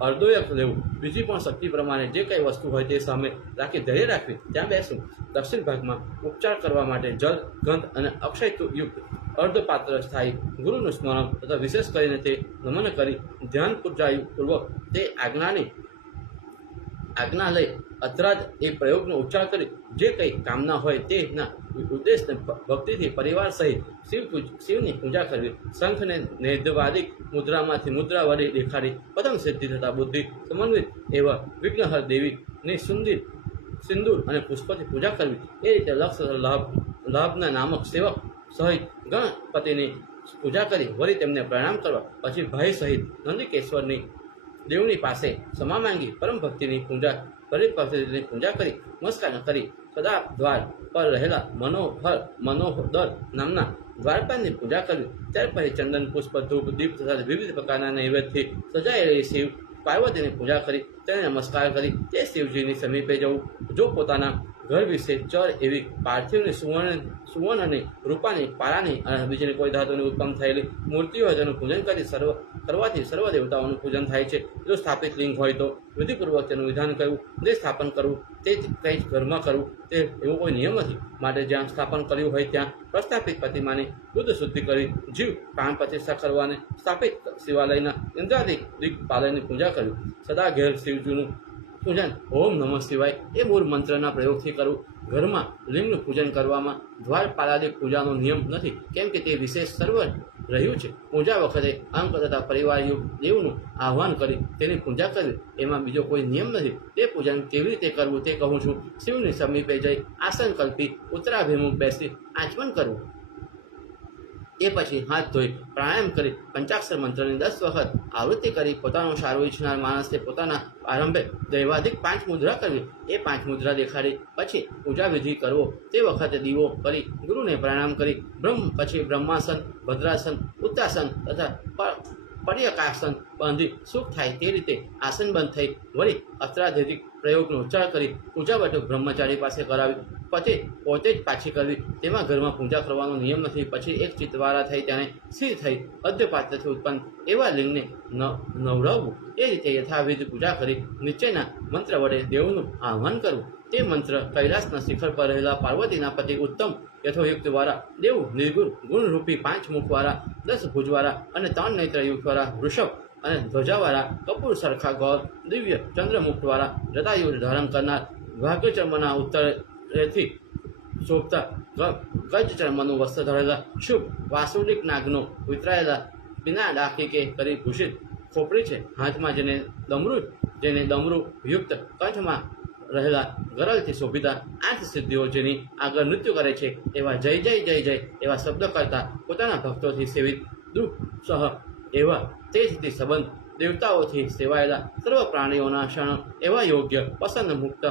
અર્ધોયક લેવું. બીજી પણ શક્તિ પ્રમાણે જે કંઈ વસ્તુ હોય તે સામે રાખી ધૈર્ય રાખવી. ત્યાં બેસવું. દક્ષિણ ભાગમાં ઉપચાર કરવા માટે જલ, ગંધ અને અક્ષયયુક્ત અર્ધપાત્ર સ્થાયી ગુરુનું સ્મરણ તથા વિશેષ કરીને તે નમન કરી ધ્યાન પૂર્વક તે આજ્ઞા લઈ અથરાજ એ પ્રયોગનો ઉચ્ચાર કરી જે કંઈ કામના હોય તેના ઉદ્દેશને ભક્તિથી પરિવાર સહિત શિવની પૂજા કરવી. શંખને નૈદવાદિક મુદ્રામાંથી મુદ્રા વડે દેખાડી પ્રથમ સિદ્ધિ થતા બુદ્ધિ સમન્વિત એવા વિઘ્નહર દેવીની સિંદૂર અને પુષ્પથી પૂજા કરવી. એ રીતે લક્ષ લાભના નામક સેવક સહિત ગણપતિની પૂજા કરી વળી તેમને પ્રણામ કરવા. પછી ભાઈ સહિત નંદિકેશ્વરની દેવની પાસે ક્ષમા માંગી પરમ ભક્તિની પૂજા કરી નમસ્કાર કરી સદા દ્વાર પર રહેલા મનોહર નામના દ્વારપાલની પૂજા કરવી. ત્યાર પછી ચંદન, પુષ્પ, ધૂપ, દીપ તથા વિવિધ પ્રકારના નૈવેદ્યથી સજાયેલી શિવ પાર્વતીની પૂજા કરી તેને નમસ્કાર કરી તે શિવજીની સમીપે જવું. જો પોતાના ઘર વિશે ચર એવી પાર્થિવની સુવર્ણની રૂપાની પારાની અને બીજીની કોઈ ધાતુની ઉત્પન્ન થયેલી મૂર્તિઓ હોય તેનું પૂજન કરવાથી સર્વ દેવતાઓનું પૂજન થાય છે. જો સ્થાપિત લિંગ હોય તો વિધિપૂર્વક તેનું વિધાન કરવું, જે સ્થાપન કરવું તે જ કંઈ ઘરમાં કરવું તે એવો કોઈ નિયમ નથી. માટે જ્યાં સ્થાપન કર્યું હોય ત્યાં પ્રસ્થાપિત પ્રતિમાની બુદ્ધ શુદ્ધિ કરી જીવ પ્રાણ પ્રતિષ્ઠા કરવાને સ્થાપિત શિવાલયના ઇન્દ્રાદિ દિગ્પાલયની પૂજા કરવી. સદા ઘેર શિવજીનું પૂજન ઓમ નમઃ શિવાય એ મૂળ મંત્રના પ્રયોગથી કરવું. ઘરમાં લિંગનું પૂજન કરવામાં દ્વારપાલાદિક પૂજાનો નિયમ નથી, કેમ કે તે વિશેષ સર્વ રહ્યું છે. પૂજા વખતે અંક તથા પરિવારયુક્ત દેવનું આહ્વાન કરી તેની પૂજા કરવી એમાં બીજો કોઈ નિયમ નથી. તે પૂજન કેવી રીતે કરવું તે કહું છું. શિવની સમીપે જઈ આસન કલ્પી ઉત્તરાભિમુખ બેસી આચમન કરવું. એ પછી હાથ ધોઈ પ્રાણાયામ કરી પંચાક્ષર મંત્રની 10 વખત આવૃત્તિ કરી પોતાનો સારું ઈચ્છનાર માણસને પોતાના આરંભે દૈવાધિક 5 મુદ્રા કરવી. એ 5 મુદ્રા દેખાડી પછી પૂજા વિધિ કરવો. તે વખતે દીવો કરી ગુરુને પ્રણામ કરી પછી બ્રહ્માસન, ભદ્રાસન, ઉત્તાસન તથા પર્યકાસન બાંધી સુખ થાય તે રીતે આસન બંધ થઈ વળી અત્રાધિક પ્રયોગનો ઉચ્ચાર કરી પૂજા વટુ બ્રહ્મચારી પાસે કરાવી. પછી પોતે જ પાછી કરવી. તેમાં ઘરમાં પૂજા કરવાનો નિયમ નથી. પછી એક ચિત્તવાળા થઈ તેને સ્થિર થઈ અદ્યપાત્રથી ઉત્પન્ન એવા લિંગને નવડાવવું. એ રીતે યથાવિધિ પૂજા કરી નીચેના મંત્ર વડે દેવનું આહ્વાન કરવું. તે મંત્ર કૈલાસના શિખર પર રહેલા પાર્વતીના પતિ ઉત્તમ યથોયુક્તવાળા દેવ નિર્ગુણ ગુણરૂપી 5 મુખવાળા 10 ભુજવાળા અને 3 નેત્રયુક્તવાળા વૃષભ અને ધ્વજાવાળા કપૂર સરખા ગૌર દિવ્ય ચંદ્રમુખવાળા જટાયુ ધારણ કરનાર ભાગ્યચર્મના ઉત્તરેથી શોભતા ગજ ચર્મનું વસ્ત્ર ધરેલા શુભ વાસુડિક નાગનો વિતરાયેલા બિના ડાકી કે કરી ભૂષિત ખોપરી છે. હાથમાં જેને ડમરું યુક્ત કંઠમાં રહેલા ગરલથી શોભિતા 8 સિદ્ધિઓ જેની આગળ નૃત્ય કરે છે એવા જય જય જય જય એવા શબ્દ કરતા પોતાના ભક્તોથી સેવિત દુઃખ સહ એવા તેજથી સંબંધ દેવતાઓથી સેવાયેલા સર્વ પ્રાણીઓના ક્ષણ એવા યોગ્ય પસંદ મુક્ત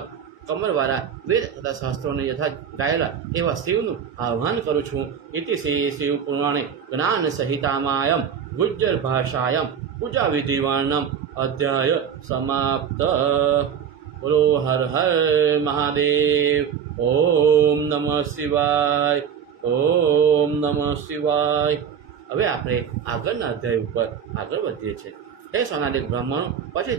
કમરવાળા વેદ તથા શાસ્ત્રોને યથા ગાયેલા એવા શિવનું આહ્વાન કરું છું. ઇતિ શ્રી શિવ પુરાણે જ્ઞાન સહિતામાયમ ગુજ્જર ભાષાયમ પૂજા વિધિવર્ણમ અધ્યાય સમાપ્ત. બોલો હર હર મહાદેવ. ઓમ નમઃ શિવાય. ઓમ નમઃ શિવાય. હવે આપણે આગળના અધ્યાય ઉપર આગળ વધીએ છીએ. હે સોનાલિક બ્રાહ્મણો, પછી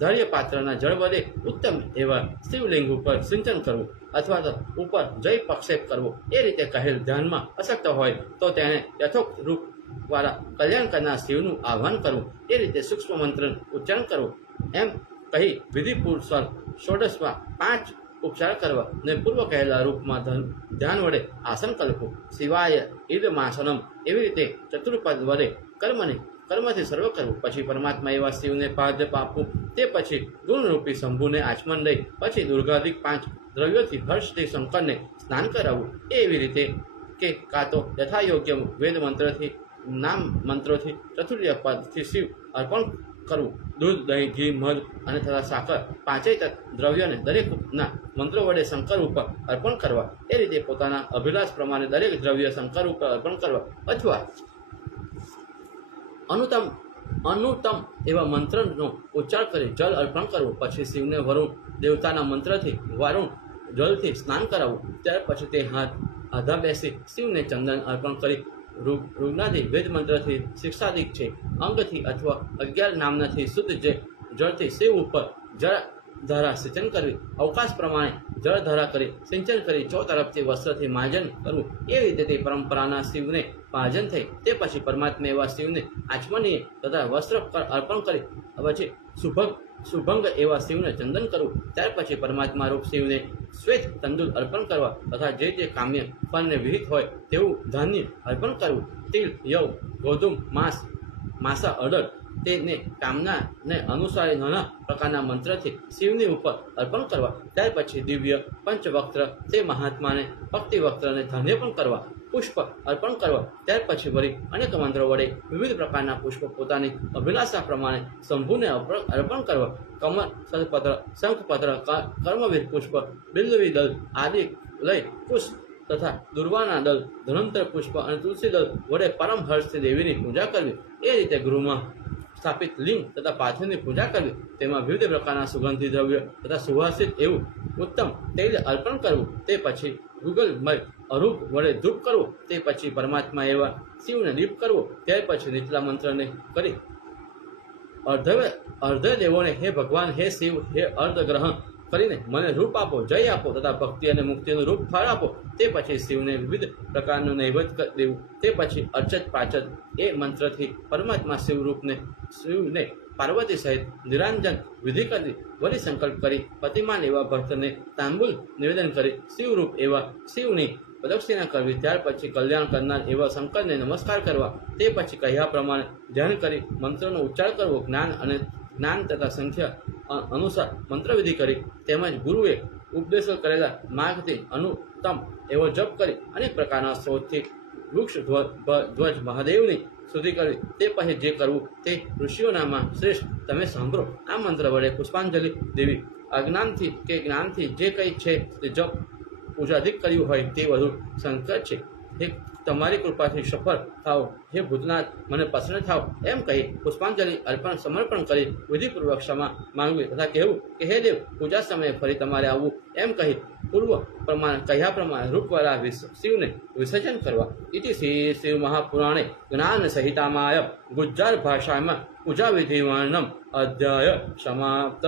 ધૈર્યપાત્રના જળ વડે ઉત્તમ એવા શિવલિંગ ઉપર સિંચન કરવું અથવા તો ઉપર જય પ્રક્ષેપ કરવો. એ રીતે કહેલ ધ્યાનમાં અશક્ત હોય તો તેને યથોક્ત રૂપવાળા કલ્યાણ કરનાર શિવનું આહ્વાન કરવું. એ રીતે સૂક્ષ્મ મંત્રનું ઉચ્ચારણ કરવું. એમ કહી વિધિપૂર્વક ષોડશમાં 5 ઉપચાર કરવા ને પૂર્વ કહેલા રૂપમાં ધ્યાન વડે આસન કલ્પવું. શિવાય ઈદમાસનમ એવી રીતે ચતુર્પદ વડે કર્મથી સર્વ કરવું. પછી પરમાત્મા એવા શિવને પાદ્ય આપવું. તે પછી ગુણરૂપી શંભુને આચમન લઈ પછી દુર્ગાદિક 5 દ્રવ્યોથી હર્ષથી શંકરને સ્નાન કરાવવું. એવી રીતે કે કાં તો યથાયોગ્ય વેદ મંત્રથી નામ મંત્રોથી ચતુર્ય પદથી શિવ અર્પણ કરવું. દૂધ, દહીં, ઘી, મધ અને તથા સાકર 5 દ્રવ્યોને દરેકના મંત્રો વડે શંકર ઉપર અર્પણ કરવા. એ રીતે પોતાના અભિલાષ પ્રમાણે દરેક દ્રવ્ય શંકર ઉપર અર્પણ કરવા અથવા અનુત્તમ એવા મંત્રનો ઉચ્ચાર કરી જલ અર્પણ કરવું. પછી શિવને વરુણ દેવતાના મંત્રથી વારુણ જલથી સ્નાન કરાવવું. ત્યાર પછી તે હાથ આધા બેસી શિવને ચંદન અર્પણ કરી ઋગ્નાદિ વેદ મંત્રથી શિક્ષાદિક છે અંગથી અથવા 11 નામનાથી શુદ્ધ જળથી શિવ ઉપર જળ ધારા સિંચન કરવી. અવકાશ પ્રમાણે જળ ધારા કરી સિંચન કરી તરફથી વસ્ત્રથી માર્જન કરવું. એવી રીતે તે પરંપરાના શિવને માર્જન થઈ. તે પછી પરમાત્મા એવા શિવને આચમનીય તથા વસ્ત્ર અર્પણ કરી પછી શુભંગ એવા શિવને ચંદન કરવું. ત્યાર પછી પરમાત્મા રૂપ શિવને શ્વેત તંદુલ અર્પણ કરવા તથા જે કામ્ય ફળને વિહિત હોય તેવું ધાન્ય અર્પણ કરવું. તિલ, યવ, ગોધુમ, માસા અડર તેને કામનાને અનુસારી નાના પ્રકારના મંત્રથી શિવની ઉપર અર્પણ કરવા. ત્યાર પછી દિવ્ય પંચવક્ત્ર તે મહાત્માને ભક્તિવક્ત્રને ધાન્ય પણ કરવા. પુષ્પ અર્પણ કરવા. ત્યાર પછી વળી અનેક મંત્રો વડે વિવિધ પ્રકારના પુષ્પ પોતાની અભિલાષા પ્રમાણે શંભુને અર્પણ કરવા. કમર, સદપત્ર, શંખપત્ર, કર્મવીર પુષ્પ, બિલ્લવી દળ આદિ લઈ પુષ્પ તથા દુર્વાના દળ, ધન્વંતર પુષ્પ અને તુલસી દળ વડે પરમ હર્ષથી દેવીની પૂજા કરવી. એ રીતે ગૃહમાં સ્થાપિત લિંગ તથા પાર્થિવની પૂજા કરવી. તેમાં વિવિધ પ્રકારના સુગંધી દ્રવ્ય તથા સુવાસિત એવું ઉત્તમ તેલ અર્પણ કરવું, તે પછી ગુગલમય અરૂપ વડે ધૂપ કરવું, તે પછી પરમાત્મા એવા શિવને દીપ કરવો, ત્યાર પછી નીચલા મંત્રને કરી અર્ધ દેવોને હે ભગવાન, હે શિવ, હે અર્ધ ગ્રહણ કરીને મને રૂપ આપો, જય આપો તથા ભક્તિ અને મુક્તિનું રૂપ ફળ આપો. તે પછી શિવને વિવિધ પ્રકારનું નૈવેદ્ય દેવું. તે પછી અર્ચત પાચત એ મંત્રથી પરમાત્મા શિવને પાર્વતી સહિત નિરાંજન વિધિ કરી વળી સંકલ્પ કરી પતિમાન એવા ભક્તને તાંબુલ નિવેદન કરી શિવરૂપ એવા શિવની પ્રદક્ષિણા કરવી. ત્યાર પછી કલ્યાણ કરનાર એવા શંકરને નમસ્કાર કરવા. તે પછી કહ્યા પ્રમાણે ધ્યાન કરી મંત્રનો ઉચ્ચાર કરવો. જ્ઞાન તથા સંખ્યા અનુસાર મંત્રવિધિ કરી તેમજ ગુરુએ ઉપદેશ કરેલા માર્ગથી અનુત્તમ એવો જપ કરી અનેક પ્રકારના સ્ત્રોતથી વૃક્ષ ધ્વજ મહાદેવની સ્તુતિ કરવી. તે પછી જે કરવું તે ઋષિઓનામાં શ્રેષ્ઠ તમે સાંભળો. આ મંત્ર વડે પુષ્પાંજલિ દેવી. અજ્ઞાનથી કે જ્ઞાનથી જે કંઈ છે તે જપ પૂજાધિક કર્યું હોય તે વધુ સંકટ છે. હે તમારી કૃપાથી સફળ થાઓ, હે ભૂતનાથ મને પ્રસન્ન થાઓ, એમ કહી પુષ્પાંજલિ સમર્પણ કરી વિધિપૂર્વક ક્ષમા માંગવી તથા કહેવું કે હે દેવ, પૂજા સમયે ફરી તમારે આવવું એમ કહી પૂર્વ કહ્યા પ્રમાણે રૂપવાળા શિવને વિસર્જન કરવા. ઇતિ શ્રી શિવ મહાપુરાણે જ્ઞાન સહિતામાય ગુજ્જાર ભાષામાં પૂજા વિધિ વર્ણનમ અધ્યાય સમાપ્ત.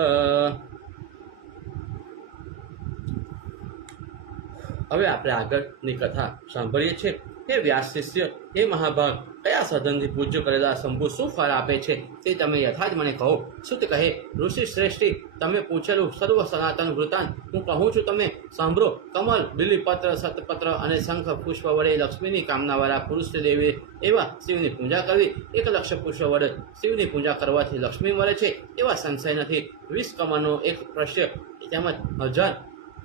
હવે આપણે આગળની કથા સાંભળીએ છીએ. હે વ્યાસ શિષ્ય, હે મહાભાગ, કયા સાધનથી પૂજ્ય કરેલા શંભુ શું ફળ આપે છે તે તમે યથાર્થ મને કહો. સુત કહે, ઋષિ શ્રેષ્ઠી, તમે પૂછેલું સર્વ સનાતન વૃત્તાંત હું કહું છું, તમે સાંભળો. કમલ, બિલીપત્ર, સતપત્ર અને શંખ પુષ્પ વડે લક્ષ્મીની કામનાવાળા પુરુષ દેવી એવા શિવની પૂજા કરવી. 1 લક્ષ પુષ્પ વડે શિવની પૂજા કરવાથી લક્ષ્મી મળે છે એવા સંશય નથી. 20 કમળનો એક પ્રશ્ય તેમજ 1000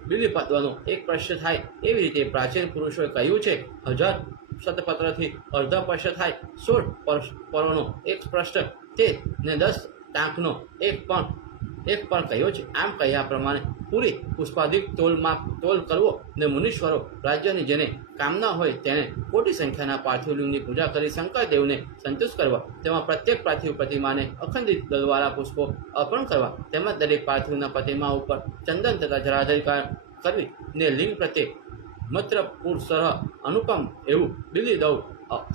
બિલીપત્રનો એક પ્રશ્ય થાય એવી રીતે પ્રાચીન પુરુષોએ કહ્યું છે. 1000 શતપત્રથી અર્ધ પ્રશ્ય થાય. 16 પરોનો એક પ્રશ્ન તે ને 10 ટાંકનો એક પણ કહ્યો છે. આમ કહ્યા પ્રમાણે પૂરી પુષ્પાધિક તોલ કરવો ને મુનીશ્વરો રાજ્યની જેને કામના હોય તેને કોટી સંખ્યાના પાર્થિવલિંગની પૂજા કરી શંકરદેવને સંતુષ્ટ કરવા. તેમાં પ્રત્યેક પાર્થિવ પ્રતિમાને અખંડિત દલવાળા પુષ્પો અર્પણ કરવા. તેમજ દરેક પાર્થિવના પ્રતિમા ઉપર ચંદન તથા જળાધિકાર કરવી ને લિંગ પ્રત્યે મત્ર પુરસર અનુપમ એવું બિલી દવ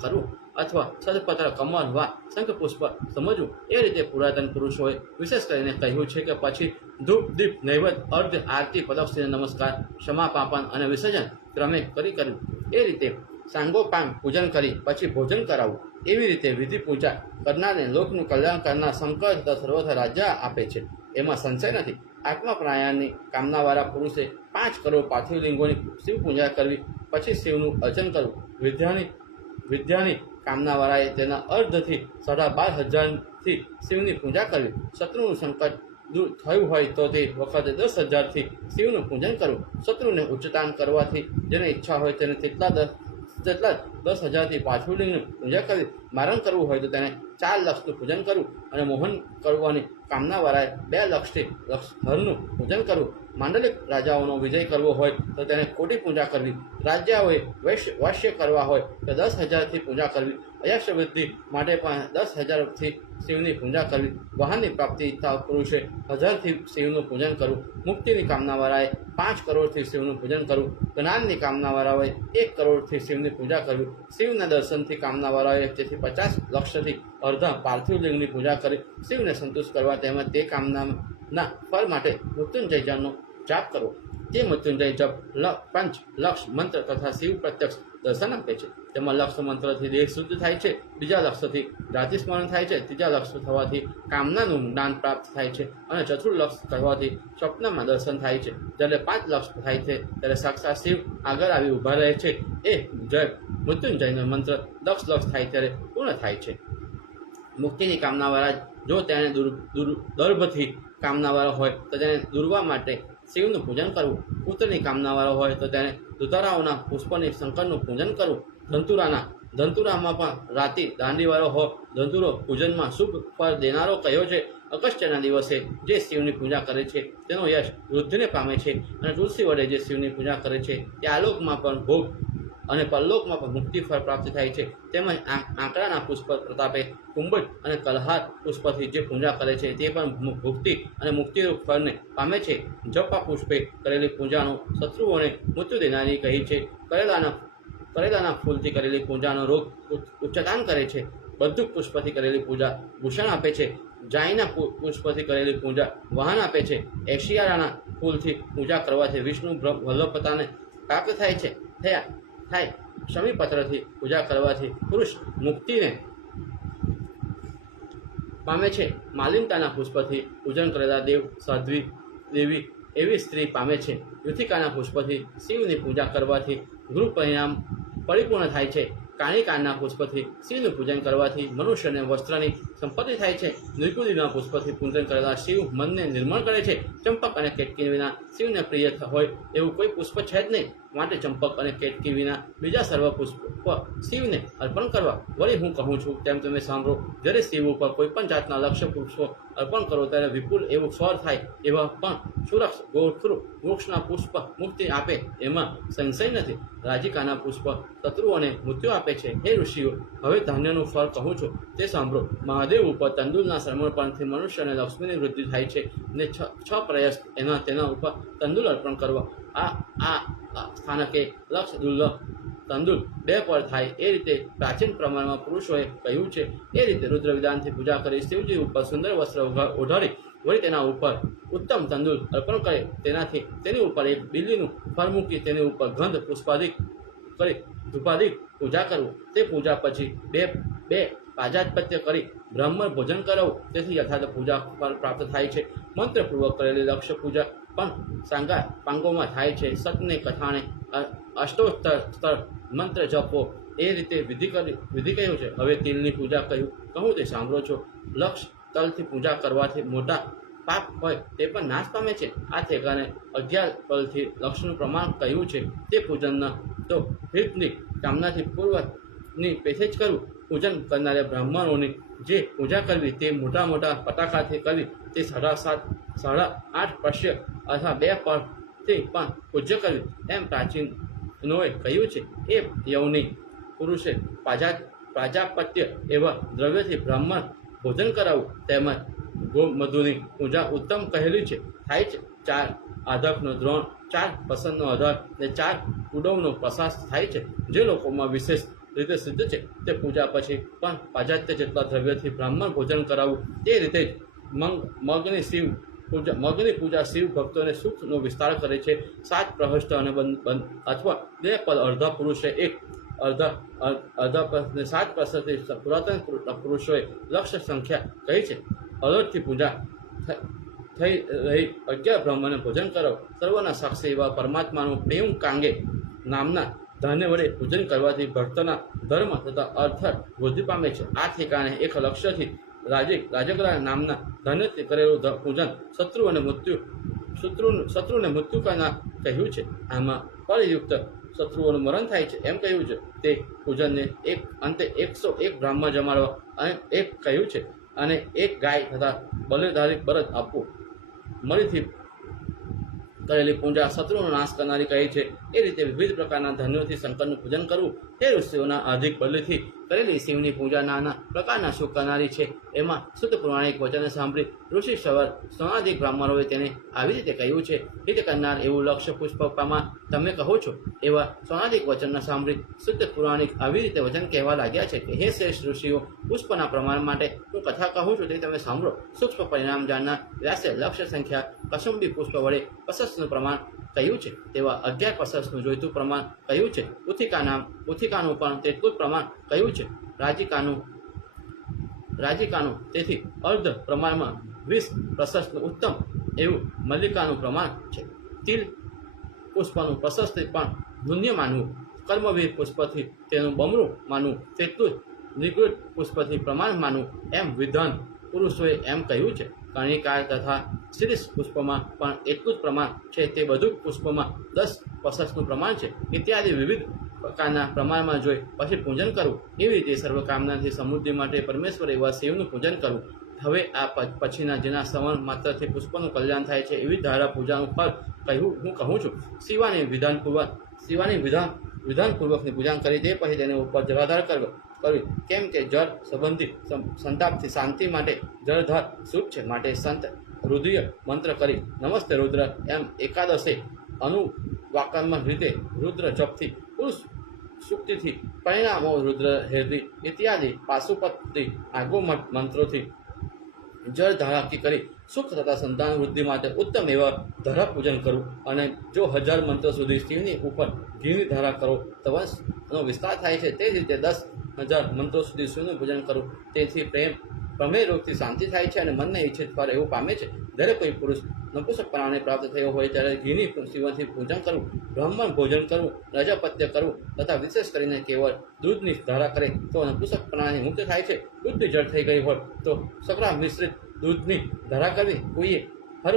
કરવું અથવા સદપત્ર કમળ વા શંખ પુષ્પ સમજવું. એ રીતે પુરાતન પુરુષોએ વિશેષ કરીને કહ્યું છે કે પછી ધૂપ દીપ નૈવેદ્ય અર્ધ આરતી પ્રદક્ષિણા નમસ્કાર ક્ષમા પાપન અને વિસર્જન ક્રમે કરવું. એ રીતે સાંગોપાંગ પૂજન કરી પછી ભોજન કરાવવું. એવી રીતે વિધિ પૂજા કરનારને લોકનું કલ્યાણ કરનાર શંકર તથા સર્વથા રાજ્ય આપે છે, એમાં સંશય નથી. આત્મા પ્રાણાયામની કામનાવાળા પુરુષે 5 કરોડ પાર્થિવલિંગોની શિવ પૂજા કરવી. પછી શિવનું અર્ચન કરવું. વિદ્યાની કામનાવાળાએ તેના અર્ધથી 12,500થી શિવની પૂજા કરવી. શત્રુનું સંકટ દૂર થયું હોય તો તે વખતે 10,000થી શિવનું પૂજન કરવું. શત્રુને ઉચ્ચતાન કરવાથી જેને ઈચ્છા હોય તેને તેટલા 10,000થી પાર્થિવલિંગની પૂજા કરવી. મારણ કરવું હોય તો તેને 4 લક્ષનું પૂજન કરવું અને મોહન કરવાની કામનાવાળાએ 2 લક્ષથી હરનું પૂજન કરવું. માંડલિક રાજાઓનો વિજય કરવો હોય તો તેને કોટી પૂજા કરવી. રાજ્યાઓએ વૈશ્ય કરવા હોય તો 10,000થી પૂજા કરવી. અયશ વૃદ્ધિ માટે પણ 10,000થી શિવની પૂજા કરવી. વાહનની પ્રાપ્તિ ઈચ્છા પુરુષે 1000થી શિવનું પૂજન કરવું. મુક્તિની કામનાવાળાએ 5 કરોડથી શિવનું પૂજન કરવું. જ્ઞાનની કામનાવાળાઓએ 1 કરોડથી શિવની પૂજા કરવી. શિવના દર્શનથી કામનાવાળાઓએ તેથી 50 લક્ષથી અર્ધા પાર્થિવલિંગની પૂજા કરી શિવને સંતુષ્ટ કરવા. તેમજ તે કામનાના ફળ માટે મૃત્યુંજય જપનો જાપ કરવો. તે મૃત્યુંજય જપ પંચ લક્ષ મંત્ર તથા શિવ પ્રત્યક્ષ દર્શન આપે છે. તેમાં લક્ષ મંત્રથી દેહ શુદ્ધ થાય છે, બીજા લક્ષથી જાતિ સ્મરણ થાય છે, ત્રીજા લક્ષ થવાથી કામનાનું જ્ઞાન પ્રાપ્ત થાય છે અને ચતુર્થ લક્ષ કરવાથી સ્વપ્નમાં દર્શન થાય છે. જ્યારે 5 લક્ષ થાય છે ત્યારે સાક્ષાત શિવ આગળ આવી ઊભા રહે છે. એ જય મૃત્યુંજયનો મંત્ર 10 લક્ષ થાય ત્યારે પૂર્ણ થાય છે. મુક્તિની કામનાવાળા જો તેને દર્ભથી કામનાવાળા હોય તો તેને દુર્વા માટે શિવનું પૂજન કરવું. પુત્રની કામનાવાળા હોય તો તેને દુતારાઓના પુષ્પની શંકરનું પૂજન કરવું. ધંતુરામાં પણ રાતિ દાંડીવાળો હોય. ધંતુરો પૂજનમાં શુભ ફળ દેનારો કહ્યો છે. અગસ્ત્યના દિવસે જે શિવની પૂજા કરે છે તેનો યશ વૃદ્ધિને પામે છે અને તુલસી વડે જે શિવની પૂજા કરે છે તે આલોકમાં પણ ભોગ અને પરલોકમાં પણ મુક્તિ ફળ પ્રાપ્ત થાય છે. તેમજ આંકડાના પુષ્પ પ્રતાપે કુંભજ અને કલહાર પુષ્પથી જે પૂજા કરે છે તે પણ ભુક્તિ અને મુક્તિરૂપ ફળને પામે છે. જપા પુષ્પે કરેલી પૂજાનો શત્રુઓને મૃત્યુ દેનારી કહી છે. કરેલાના ફૂલથી કરેલી પૂજાનો રોગ ઉચ્ચાટન કરે છે. બધું પુષ્પથી કરેલી પૂજા ભૂષણ આપે છે. જાયના પુષ્પથી કરેલી પૂજા વાહન આપે છે. એશિયાળાના ફૂલથી પૂજા કરવાથી વિષ્ણુ વલ્લભતાને પ્રાપ્ત થાય છે. શમીપત્રથી પૂજા કરવાથી પુરુષ મુક્તિને પામે છે. માલિંતાના પુષ્પથી પૂજન કરેલા સાધ્વી દેવી એવી સ્ત્રી પામે છે. યુથિકાના પુષ્પથી શિવની પૂજા કરવાથી ગૃહ પરિણામ પરિપૂર્ણ થાય છે. કાણિકાના પુષ્પથી શિવનું પૂજન કરવાથી મનુષ્યને વસ્ત્રની સંપત્તિ થાય છે. નિર્ગુલીના પુષ્પથી પૂજન કરેલા શિવ મનને નિર્મળ કરે છે. ચંપક અને કેટકી વિના શિવને પ્રિય હોય એવું કોઈ પુષ્પ છે જ નહીં. માટે ચંપક અને કેટકી વિના બીજા સર્વ પુષ્પ શિવને અર્પણ કરવા. વળી હું કહું છું તેમ તમે સાંભળો. જ્યારે શિવ ઉપર કોઈ પણ જાતના લક્ષ્ય પુષ્પો અર્પણ કરો ત્યારે વિપુલ એવું ફળ થાય. એવા પણ સુરક્ષ ગોખરું વૃક્ષના પુષ્પ મુક્તિ આપે એમાં સંશય નથી. રાજીકાના પુષ્પ શત્રુઓને મૃત્યુ આપે છે. હે ઋષિઓ, હવે ધાન્યનું ફળ કહું છું તે સાંભળો. મહાદેવ ઉપર તંદુરના સમર્પણથી મનુષ્યને લક્ષ્મીની વૃદ્ધિ થાય છે ને છ પ્રયાસ તેના ઉપર તંદુલ અર્પણ કરવા. આ સ્થાનકે લક્ષ દુર્લભ તંદુલ 2 પર થાય એ રીતે પ્રાચીન પ્રમાણમાં પુરુષોએ કહ્યું છે. એ રીતે રુદ્ર વિધાનથી પૂજા કરી શિવજી ઉપર સુંદર વસ્ત્ર ઓઢાડી વળી તેના ઉપર ઉત્તમ તંદુલ અર્પણ કરે. તેની ઉપર એક બિલીનું ફળ મૂકી તેની ઉપર ગંધ પુષ્પાદિક કરી ધૂપાદિક પૂજા કરવું. તે પૂજા પછી બે પાજાત્પત્ય કરી બ્રાહ્મણ ભોજન કરાવવું. તેથી યથાર્થ પૂજા ફળ પ્રાપ્ત થાય છે. મંત્રપૂર્વક કરેલી લક્ષ્ય પૂજા પણ સાંગા પાંગોમાં થાય છે. સતને કથાને અષ્ટોત્તર મંત્ર જપો એ રીતે વિધિ કહ્યું છે. હવે તિલની પૂજા કહું તે સાંભળો છો. લક્ષ તલથી પૂજા કરવાથી મોટા પાપ હોય તે પણ નાશ પામે છે. આ ઠેકાને 11 તલથી લક્ષનું પ્રમાણ કહ્યું છે. તે પૂજન તો હિતની કામનાથી પૂર્વની પેથે જ કરવું. પૂજન કરનારા બ્રાહ્મણોની જે પૂજા કરવી તે મોટા પટાકાથી કરવી. તે 8.5 પશ્ય અથવા 2 પરથી પણ પૂજ્ય કરવી એમ પ્રાચીનોએ કહ્યું છે. એ યવની પુરુષે પ્રાજાપત્ય એવા દ્રવ્યથી બ્રાહ્મણ ભોજન કરાવવું. તેમજ ગોમધુની પૂજા ઉત્તમ કહેલી છે થાય છે. 4 આધકનો દ્રોણ, 4 પસંદનો આધાર ને 4 કુડવનો પ્રસાદ થાય છે. જે લોકોમાં વિશેષ રીતે સિદ્ધ છે તે પૂજા પછી પણ પાજાત્ય જેટલા દ્રવ્યથી બ્રાહ્મણ ભોજન કરાવવું. તે રીતે જ મગની પૂજા શિવ ભક્તોને સુખનો વિસ્તાર કરે છે. 7 પ્રહસ્ત અને અથવા 2 પદ અડધા પુરુષે અડધા 7 પદથી પુરાતન પુરુષોએ લક્ષ્ય સંખ્યા કહી છે. અલગથી પૂજા થઈ રહી 11 બ્રાહ્મણને ભોજન કરો. સર્વના સાક્ષી એવા પરમાત્માનું પ્રેમ કાંગે નામના ધાન્ય વડે પૂજન કરવાથી ભક્તના ધર્મ તથા અર્થ વૃદ્ધિ પામે છે. આ ઠેકાણે એક લક્ષ્યથી રાજગરા નામના ધન્યથી કરેલું પૂજન શત્રુને મૃત્યુ કરનાર કહ્યું છે. આમાં ફળયુક્ત શત્રુઓનું મરણ થાય છે એમ કહ્યું છે. તે પૂજનને અંતે 101 બ્રાહ્મણ જમાડવા અને એક કહ્યું છે. અને 1 ગાય તથા બલિદારી બળદ આપવું. મળીથી કરેલી પૂજા શત્રુનો નાશ કરનારી કહી છે. એ રીતે વિવિધ પ્રકારના ધન્યોથી શંકરનું પૂજન કરવું. તે ઋષિઓના અધિક બલિથી કરેલી શિવની પૂજા નાના પ્રકારના સુખ કરનારી છે. એમાં શુદ્ધ પૌરાણિક વચન સાંભળી ઋષિ સવાધિક બ્રાહ્મણોએ તેને આવી રીતે કહ્યું છે. હિત કરનાર એવું લક્ષ્ય પુષ્પમાં તમે કહો છો. એવા સૌનાધિક વચનના સાંભળી શુદ્ધ પૌરાણિક આવી રીતે વચન કહેવા લાગ્યા છે કે હે શ્રેષ્ઠ ઋષિઓ, પુષ્પના પ્રમાણ માટે હું કથા કહું છું તે તમે સાંભળો. સૂક્ષ્મ પરિણામ જાણનાર વ્યાસે લક્ષ્ય સંખ્યા કસુંબી પુષ્પ વડે પસસનું પ્રમાણ કહ્યું છે. તેવા 11 પસસનું જોઈતું પ્રમાણ કહ્યું છે. ઉથિકાનું પણ તેટલું પ્રમાણ કહ્યું છે. રાજીકાનું તેથી અર્ધ પ્રમાણમાં 20 પ્રશસ્તનું ઉત્તમ એવું મલ્લિકાનું પ્રમાણ છે. તિલ પુષ્પનું પ્રશસ્ત પણ નુન્ય માનવું. કર્મવીર પુષ્પથી તેનું બમણું માનવું. તેટલું જ નિગૃઢ પુષ્પથી પ્રમાણ માનવું એમ વિધાન પુરુષોએ એમ કહ્યું છે. કર્ણિકાર તથા શીર્ષ પુષ્પમાં પણ એટલું જ પ્રમાણ છે. તે બધું પુષ્પમાં 10 પ્રશસ્તનું પ્રમાણ છે. ઇત્યાદિ વિવિધ પ્રકારના પ્રમાણમાં જોઈ પછી પૂજન કરવું. એવી રીતે સર્વકામનાથી સમૃદ્ધિ માટે પરમેશ્વર એવા શિવનું પૂજન કરવું. હવે આ પછીના જેના શ્રવણ માત્રથી પુષ્પનું કલ્યાણ થાય છે એવી ધારા પૂજાનું ફળ હું કહું છું. શિવાની વિધાન વિધાનપૂર્વકની પૂજા કરી તે પછી તેને ઉપર જળાધાર કરવી, કેમ કે જળ સંબંધી સંતાપથી શાંતિ માટે જળધાર શુભ છે. માટે સંત રુદ્રીય મંત્ર કરી નમસ્તે રુદ્ર એમ એકાદશે અનુવાક્યાત્મક રીતે રુદ્ર જપથી પુરુષ સુક્તિથી પરિણામો રુદ્ર હેરદી ઇત્યાદિ પાશુપતિ આગોમઠ મંત્રોથી જળ ધારાકી કરી સુખ તથા સંતાન વૃદ્ધિ માટે ઉત્તમ એવા ધારા પૂજન કરવું. અને જો 1000 મંત્રો સુધી શિવની ઉપર ઘીની ધારા કરો તો વંશનો વિસ્તાર થાય છે. તે જ રીતે 10,000 મંત્રો સુધી શિવનું પૂજન કરવું. તેથી પ્રમેય રોગથી શાંતિ થાય છે અને મનને ઈચ્છિત ફળ એવું પામે છે. જ્યારે કોઈ પુરુષ નપુંસકપણાને પ્રાપ્ત થયો હોય ત્યારે ઘીની શિવથી પૂજન કરવું, બ્રાહ્મણ ભોજન કરવું, રજપત્ય કરવું તથા વિશેષ કરીને કેવળ દૂધની ધારા કરે તો નપુંસકપણાની મુક્ત થાય છે. બુદ્ધિ જળ થઈ ગઈ હોય તો સકરા મિશ્રિત દૂધની ધારા કરવી.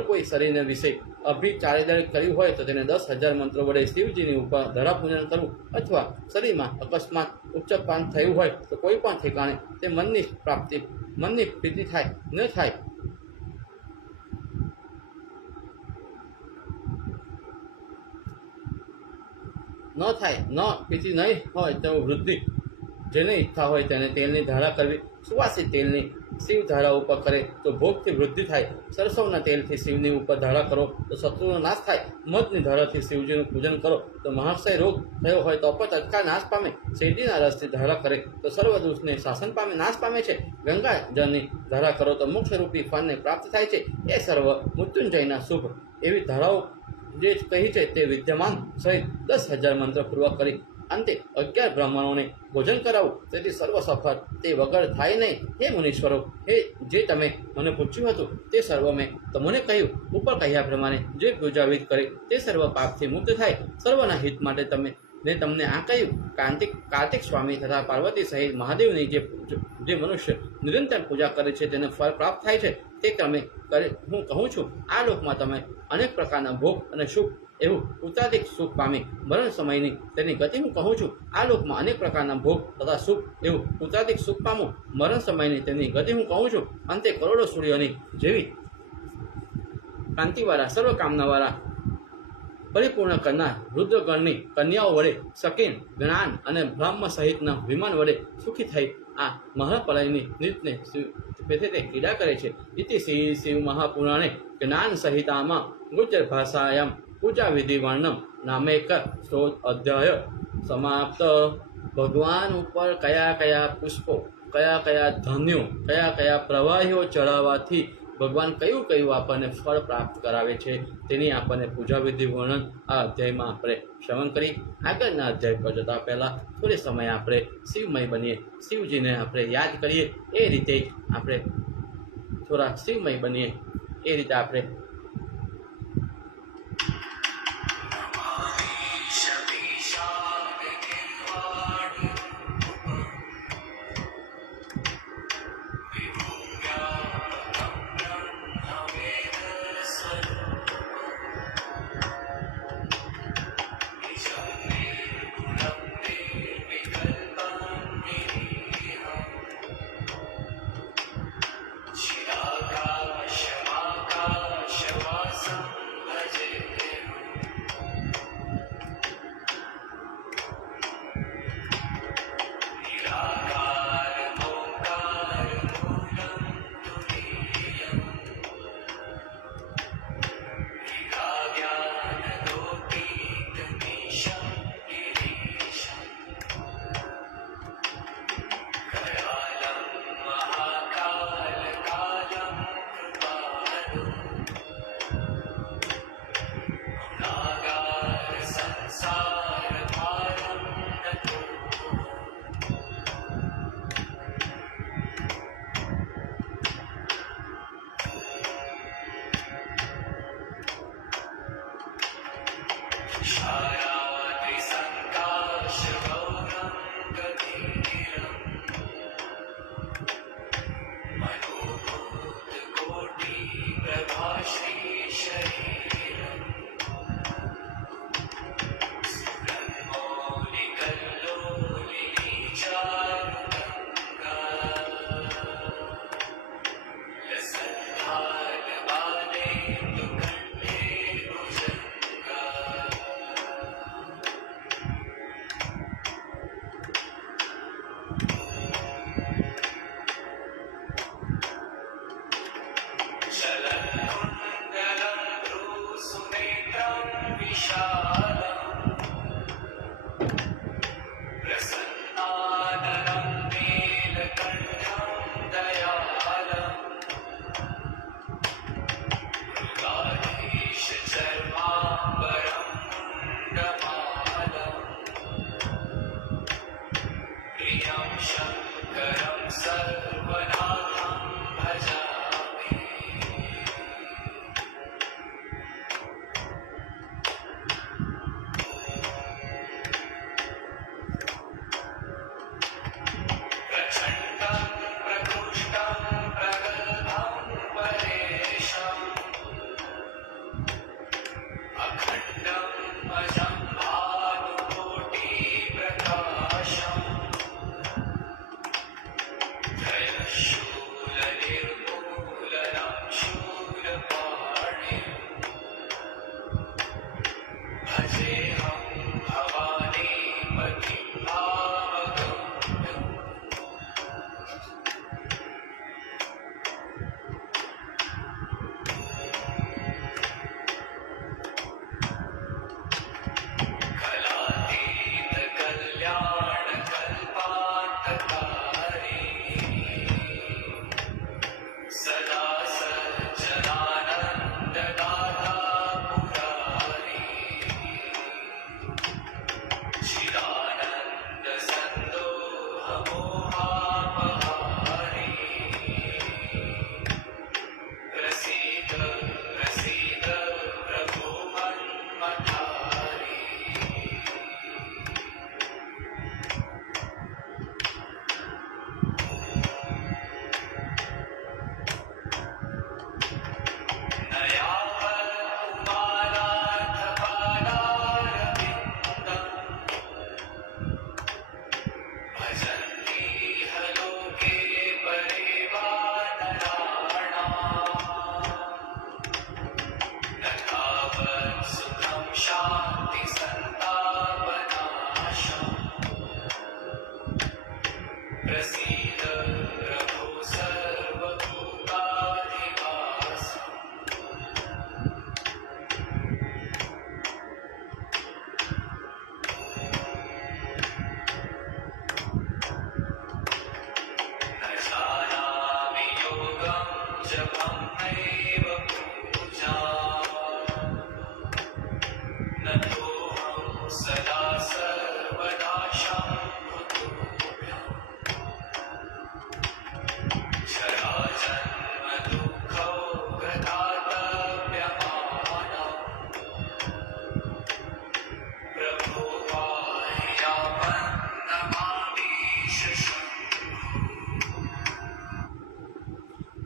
કોઈ શરીરને વિશે અભિચારિદળ કર્યું હોય તો તેને 10,000 મંત્રો વડે શિવજીની ઉપર ધારા પૂજન કરવું. અથવા શરીરમાં અકસ્માત ઉચ્ચપાન થયું હોય તો કોઈ પણ ઠેકાણે તે મનની પ્રીતિ થાય પ્રીતિ નહીં હોય તો વૃદ્ધિ જેને ઈચ્છા હોય તેને તેલની ધારા કરવી. સુવાસિત તેલની શિવ ધારા ઉપર કરે તો ભોગથી વૃદ્ધિ થાય. સરસવના તેલથી શિવની ઉપર ધારા કરો તો શત્રુનો નાશ થાય. મધની ધારાથી શિવજીનું પૂજન કરો તો મહાશય રોગ થયો હોય તો પણ તત્કાળ નાશ પામે. શેરડીના રસથી ધારા કરે તો સર્વ દોષને શાસન પામે, નાશ પામે છે. ગંગા જળની ધારા કરો તો મોક્ષરૂપી ફળને પ્રાપ્ત થાય છે. એ સર્વ મૃત્યુંજયના શુભ એવી ધારાઓ જે કહી છે તે વિદ્યમાન સહિત 10,000 મંત્ર પૂર્વક કરી અંતે 11 બ્રાહ્મણોને ભોજન કરાવું. તેથી સર્વ સફળ તે વગર થાય નહીં. હે મુનીશ્વરો, જે તમે મને પૂછ્યું હતું તે સર્વ મેં તમને કહ્યું. ઉપર કહ્યા પ્રમાણે જે પૂજાવિધ કરે તે સર્વ પાપથી મુક્ત થાય. સર્વના હિત માટે તમને આ કહ્યું. કાર્તિક સ્વામી તથા પાર્વતી સહિત મહાદેવની જે મનુષ્ય નિરંતર પૂજા કરે છે તેને ફળ પ્રાપ્ત થાય છે. તે ક્રમે હું કહું છું. આ લોકમાં તમે અનેક પ્રકારના ભોગ અને સુખ એવું ઉત્તાધિક સુખ પામી મરણ સમયની તેની ગતિ હું કહું છું. આ લોકમાં અનેક પ્રકારના ભોગ તથા સુખ એવું ઉત્તાધિક સુખ પામું મરણ સમયની તેની ગતિ હું કહું છું. અંતે કરોડો સૂર્યોની જેવી કાંતિવાળા સર્વકામનાવાળા પરિપૂર્ણ કરનાર રુદ્રગણની કન્યાઓ વડે શકીન જ્ઞાન અને બ્રહ્મ સહિતના વિમાન વડે સુખી થઈ આ મહાપ્રલયની નિત્યને તે ક્રીડા કરે છે. ઇતિ શ્રી શિવ મહાપુરાણે જ્ઞાન સંહિતામાં ગુજર ભાષાયામ પૂજા વિધિ વર્ણમ નામેક સ્ત્રોત અધ્યાય સમાપ્ત. ભગવાન ઉપર કયા પુષ્પો, કયા ધાન્યો, કયા પ્રવાહીઓ ચડાવવાથી ભગવાન કયું આપણને ફળ પ્રાપ્ત કરાવે છે તેની આપણને પૂજા વિધિ વર્ણન આ અધ્યાયમાં આપણે શ્રવણ કરી. આગળના અધ્યાય પર જતા પહેલાં થોડી સમય આપણે શિવમય બનીએ, શિવજીને આપણે યાદ કરીએ. એ રીતે આપણે થોડા શિવમય બનીએ. એ રીતે આપણે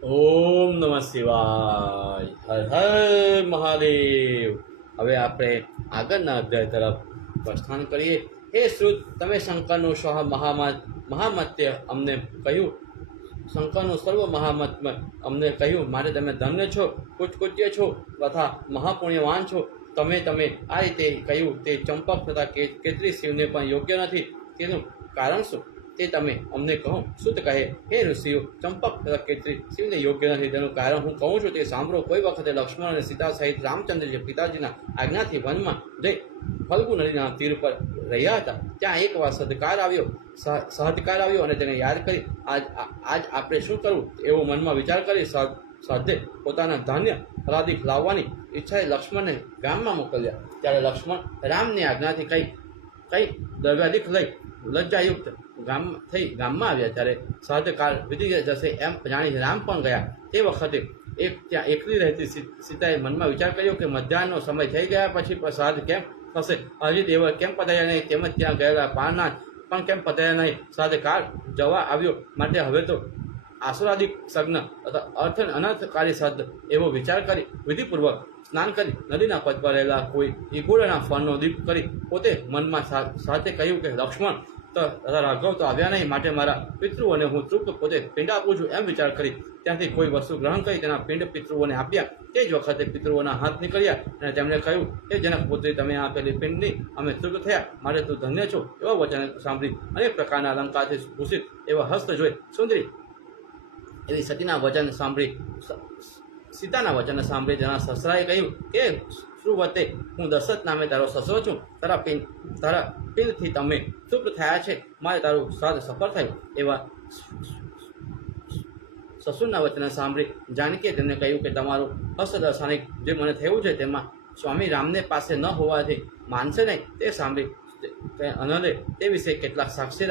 ઓમ નમઃ શિવાય. હર હર મહાદેવ. હવે આપણે આગળના અધ્યાય તરફ પ્રસ્થાન કરીએ. હે શ્રુત, તમે શંકરનું મહામત્ય અમને કહ્યું, શંકરનું સર્વ મહામત્ય અમને કહ્યું, માટે તમે ધન્ય છો, કુચકુચ્ય છો તથા મહાપુણ્યવાન છો. તમે આ રીતે કહ્યું તે ચંપક તથા કેતરી શિવને પણ યોગ્ય નથી. તેનું કારણ શું તે તમે અમને કહો. સુત કહે, હે ઋષિઓ, ચંપક તથા કેતરી શિવને યોગ્ય નથી. તેનું કારણ હું કહું છું તે સાંભળો. કોઈ વખતે લક્ષ્મણ અને સીતા સહિત રામચંદ્રજી પિતાજીના આજ્ઞાથી વનમાં જઈ ફલ્ગુ નદીના તીર પર રહ્યા હતા. ત્યાં એક વાર સહદકાર આવ્યો અને તેને યાદ કરી આજ આપણે શું કરવું એવો મનમાં વિચાર કરી સાધે પોતાના ધાન્ય ફલાદિક લાવવાની ઈચ્છાએ લક્ષ્મણને ગામમાં મોકલ્યા. ત્યારે લક્ષ્મણ રામની આજ્ઞાથી કઈ દ્રવ્યાદિક લઈ લજ્જાયુક્ત ગામમાં આવ્યા. ત્યારે સહદકાર વિધિ જશે એમ જાણી રામ પણ ગયા. તે વખતે ત્યાં એકલી રહેતી સીતાએ મનમાં વિચાર કર્યો કે મધ્યાહનનો સમય થઈ ગયા પછી પ્રસાદ કેમ થશે, હજી દેવળ કેમ પધાર્યા નહીં, તેમજ ત્યાં ગયેલા પારનાથ પણ કેમ પધાર્યા નહીં. સહદકાર જવા આવ્યો, માટે હવે તો આસુરાદિક સગ્ન અથવા અનર્થકારી શબ્દ એવો વિચાર કરી વિધિપૂર્વક સ્નાન કરી નદીના પદ પર રહેલા કોઈ ઈગોળના ફળનો દીપ કરી પોતે મનમાં સાથે કહ્યું કે લક્ષ્મણ તથા રાઘવ તો આવ્યા નહીં, માટે મારા પિતૃઓને હું તૃપ્ત પોતે પિંડ આપું છું એમ વિચાર કરી ત્યાંથી કોઈ વસ્તુ ગ્રહણ કરી તેના પિંડ પિતૃઓને આપ્યા. તે જ વખતે પિતૃઓના હાથ નીકળ્યા અને તેમણે કહ્યું, હે જનક પુત્રી, તમે આપેલી પિંડની અમે તૃપ્ત થયા, માટે તું ધન્ય છો. એવા વચન સાંભળી અનેક પ્રકારના અલંકારથી ભૂષિત એવા હસ્ત જોઈ સુંદરી એવી સીતાના વચન સાંભળી તેના સસરાએ કહ્યું, કે શ્રુવતે, હું દશરથ નામે તારો સસરો છું. તારા પિંડથી તમે તૃપ્ત થયા છે, મારે તારું શ્રાદ્ધ સફળ થયું. એવા સસુરના વચન સાંભળી જાનકીએ તેમને કહ્યું કે તમારું હસ્તદર્શાનિક જે મને થયું છે તેમાં સ્વામી રામને પાસે ન હોવાથી માનશે નહીં. તે સાંભળી અનલે તે વિશે કેટલાક સાક્ષી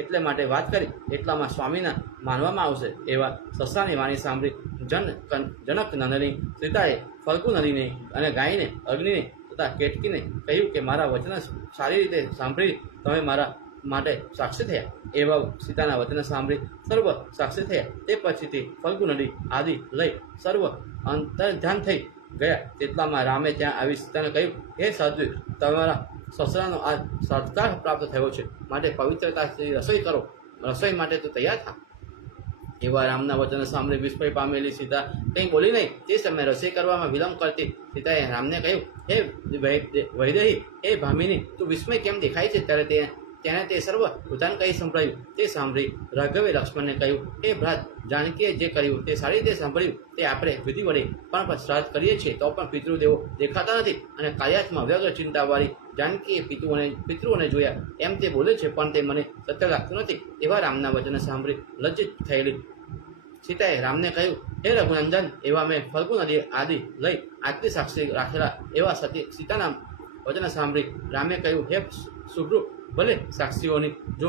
એટલે માટે વાત કરી એટલામાં સ્વામીના માનવામાં આવશે એવા સસરાની વાણી સાંભળી જનક નંદની સીતાએ ફલ્ગુ નદીને અને ગાયને અગ્નિને તથા કેટકીને કહ્યું કે મારા વચન સારી રીતે સાંભળી તમે મારા માટે સાક્ષી થયા. એવા સીતાના વચન સાંભળી સર્વ સાક્ષી થયા. તે પછીથી ફલ્ગુ નદી આદિ લઈ સર્વ અંતર્ધ્યાન થઈ ગયા. તેટલામાં રામે ત્યાં આવી સીતાને કહ્યું, હે સાધ્વી, તમારા સસરાનો આ સત્કાર પ્રાપ્ત થયો છે, માટે પવિત્રતાથી રસોઈ કરો. રસોઈ માટે તો તૈયાર થા. એવા રામના વચન સાંભળી વિસ્મય પામેલી સીતા કંઈ બોલી નહીં. તે સમયે રસોઈ કરવામાં વિલંબ કરતી સીતાએ રામને કહ્યું, હે વૈદેહી, હે ભામિની, તું વિસ્મય કેમ દેખાય છે? ત્યારે તેને તે સર્વ વૃતાંત કહી સંભળાયું. તે સાંભળી રાઘવે લક્ષ્મણને કહ્યું, હે ભ્રાત, જાનકીએ જે કર્યું તે સારી રીતે સાંભળ્યું. તે આપણે વિધિ વડે પણ શ્રાદ્ધ કરીએ છીએ તો પણ પિતૃદેવો દેખાતા નથી, અને કાર્યાત્મા વ્યગ્ર ચિંતાવાળી જાનકીએ પિતૃઓને જોયા એમ તે બોલે છે, પણ તે મને સત્ય લાગતું નથી. એવા રામના વચન સાંભળી લજ્જિત થયેલી સીતાએ રામને કહ્યું, હે રઘુનંદન, એવા મેં ફલ્ગુ નદી આદિ લઈ આટલી સાક્ષી રાખેલા. એવા સીતાના વચન સાંભળી રામે કહ્યું, હે સુભ્રુ, ભલે સાક્ષીઓની જો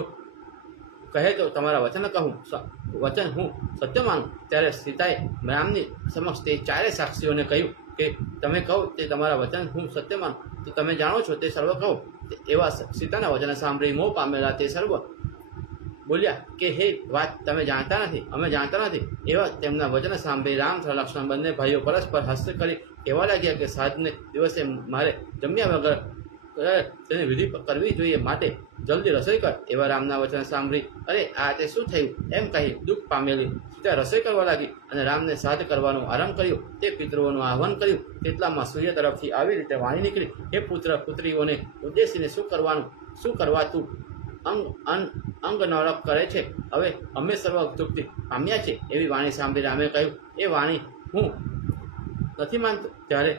કહે તો તમારા વચન હું સત્ય માનું. ત્યારે સીતાએ રામની સમક્ષ તે ચારે સાક્ષીઓને કહ્યું કે તમે કહો તે તમારા વચન હું સત્ય માનું, તો તમે જાણો છો તે સર્વ કહો. એવા સીતાના વચન સાંભળી મોહ પામેલા તે સર્વ બોલ્યા કે હે વાત તમે જાણતા નથી, અમે જાણતા નથી. એવા તેમના વચન સાંભળી રામ તથા લક્ષ્મણ બંને ભાઈઓ પરસ્પર હાસ્ય કરી કહેવા લાગ્યા કે સાધને દિવસે મારે જમ્યા વગર તેની વિધિ કરવી જોઈએ, માટે જલ્દી રસોઈ કર. એવા રામના વચન સાંભળી અરે આ તે શું થયું એમ કહી દુઃખ પામેલી સીતા રસોઈ કરવા લાગી અને રામને શ્રાદ્ધ કરવાનો આરંભ કર્યો. તે પિતૃઓનું આહ્વાન કર્યું. તેટલામાં સૂર્ય તરફથી આવી રીતે વાણી નીકળી, હે પુત્ર પુત્રીઓને ઉદ્દેશીને શું કરવા તું અંગ નરક કરે છે? હવે અમે સર્વ તૃપ્તિ પામ્યા છે. એવી વાણી સાંભળી રામે કહ્યું, એ વાણી હું નથી માનતો. ત્યારે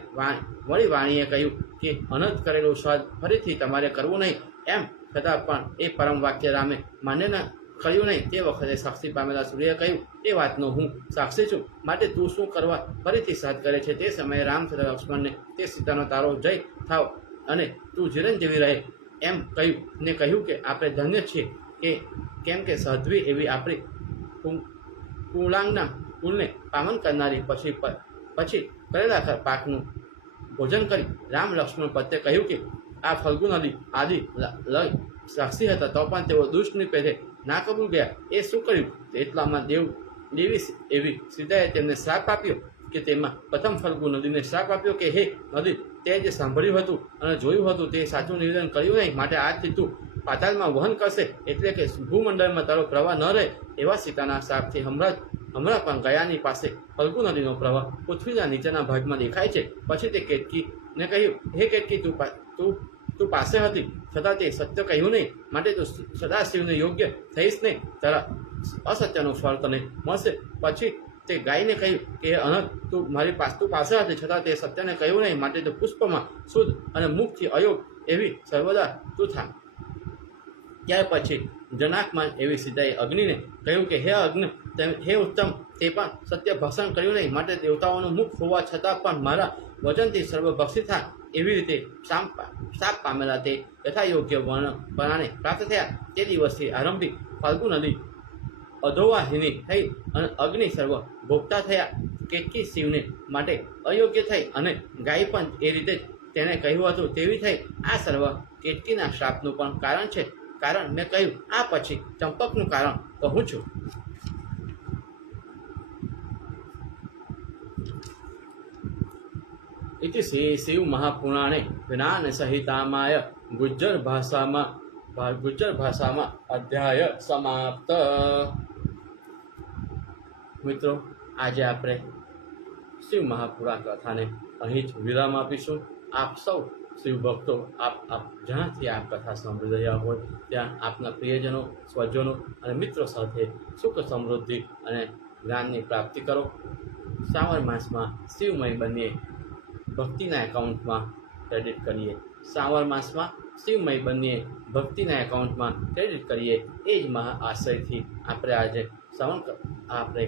વળી વાણીએ કહ્યું કે અનર્થ કરેલું શ્રાદ્ધ ફરીથી તમારે કરવું નહીં. એમ છતાં પણ એ પરમ વાક્ય રામે માન્ય ન કર્યું નહીં. તે વખતે સાક્ષી પામેલા સૂર્યએ કહ્યું, એ વાતનો હું સાક્ષી છું, માટે તું શું કરવા ફરીથી શ્રાદ્ધ કરે છે? તે સમયે રામ તથા લક્ષ્મણને તે સીતાનો તારો જય થાવ અને તું ચિરંજીવી રહે એમ કહ્યું કે આપણે ધન્ય છીએ કે કેમ કે સાધ્વી એવી આપણી કુલાંગના કુલને પાવન કરનારી પછી કરેલા પાકનું ભોજન કરી રામ લક્ષ્મણ પ્રત્યે કહ્યું કે આ ફલ્ગુ નદી આદિ લઈ સાક્ષી હતા તો પણ તેઓ દુષ્ટની પેઢે ના કબૂલ ગયા. એ શું કર્યું? એટલામાં દેવી એવી સીતાએ તેમને શ્રાપ આપ્યો કે તેમાં પ્રથમ ફલ્ગુ નદીને શ્રાપ આપ્યો કે હે નદી, તે જે સાંભળ્યું હતું અને જોયું હતું તે સાચું નિવેદન કર્યું નહીં, માટે આજથી તું પાતાળમાં વહન કરશે, એટલે કે ભૂમંડળમાં તારો પ્રવાહ ન રહે. એવા સીતાના શ્રાપથી હમણાં પણ ગયાની પાસે ફલ્ગુ નદીનો પ્રવાહ પૃથ્વીના નીચેના ભાગમાં દેખાય છે. પછી તે કેતકીને કહ્યું, હે કેતકી, તું પાસે હતી છતાં તે સત્ય કહ્યું નહીં, માટે તું સદાશિવને યોગ્ય થઈશ નહીં, તારા અસત્યનું ફળ તને મળશે. પછી તે ગાયને કહ્યું કે અનંત, તું પાસે હતી છતાં તે સત્યને કહ્યું નહીં, માટે તો પુષ્પમાં શુદ્ધ અને મુખથી અયોગ એવી સર્વદા તું થા. ત્યાર પછી જનાકમાન એવી સીતાએ અગ્નિને કહ્યું કે હે અગ્નિ, હે ઉત્તમ, તે પણ સત્ય ભક્ષણ કર્યું નહીં, માટે દેવતાઓનું મુખ હોવા છતાં પણ મારા વચનથી સર્વભક્ષિત થા. એવી રીતે શાપ પામેલા તે યથાયોગ્ય વર્ણને પ્રાપ્ત થયા. તે દિવસથી આરંભી ફાલ્ગુ નદી અધોવાહિની થઈ અને અગ્નિ સર્વ ભોગતા થયા. કેતકી શિવને માટે અયોગ્ય થઈ અને ગાય પણ એ રીતે તેને કહ્યું હતું તેવી થઈ. આ સર્વ કેતકીના શ્રાપનું પણ કારણ છે. કારણ મેં કહ્યું. આ પછી ચંપકનું કારણ કહું છું. इति श्री शिव महापुराणे ज्ञान सहितामाय गुज्जर भाषाમાં અધ્યાય સમાપ્ત. મિત્રો, આજે આપણે શિવ મહાપુરાણ કથાને અહીં જ વિરામ આપીશું. આપ સૌ શિવ ભક્તો આપ જ્યાંથી આ કથા સાંભળી રહ્યા હોય ત્યાં આપના પ્રિયજનો, સ્વજનો અને મિત્રો સાથે સુખ, સમૃદ્ધિ અને જ્ઞાનની પ્રાપ્તિ કરો. શ્રાવણ માસમાં શિવમય બનીએ, ભક્તિના એકાઉન્ટમાં ક્રેડિટ કરીએ. શ્રાવણ માસમાં શિવમય બનીએ, ભક્તિના એકાઉન્ટમાં ક્રેડિટ કરીએ. એ જ આશયથી આપણે આજે આપણે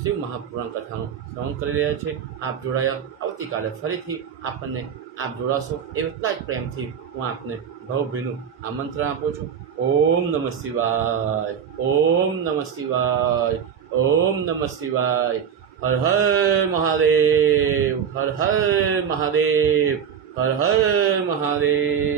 શિવ મહાપુરાણ કથાનું શ્રવણ કરી રહ્યા છીએ. આપ જોડાયા. આવતીકાલે ફરીથી આપ જોડાશો એટલા જ પ્રેમથી હું આપને ભાવભીનું આમંત્રણ આપું છું. ઓમ નમઃ શિવાય, ઓમ નમઃ શિવાય, ઓમ નમઃ શિવાય. હર હર મહાદેવ, હર હર મહાદેવ, હર હર મહાદેવ.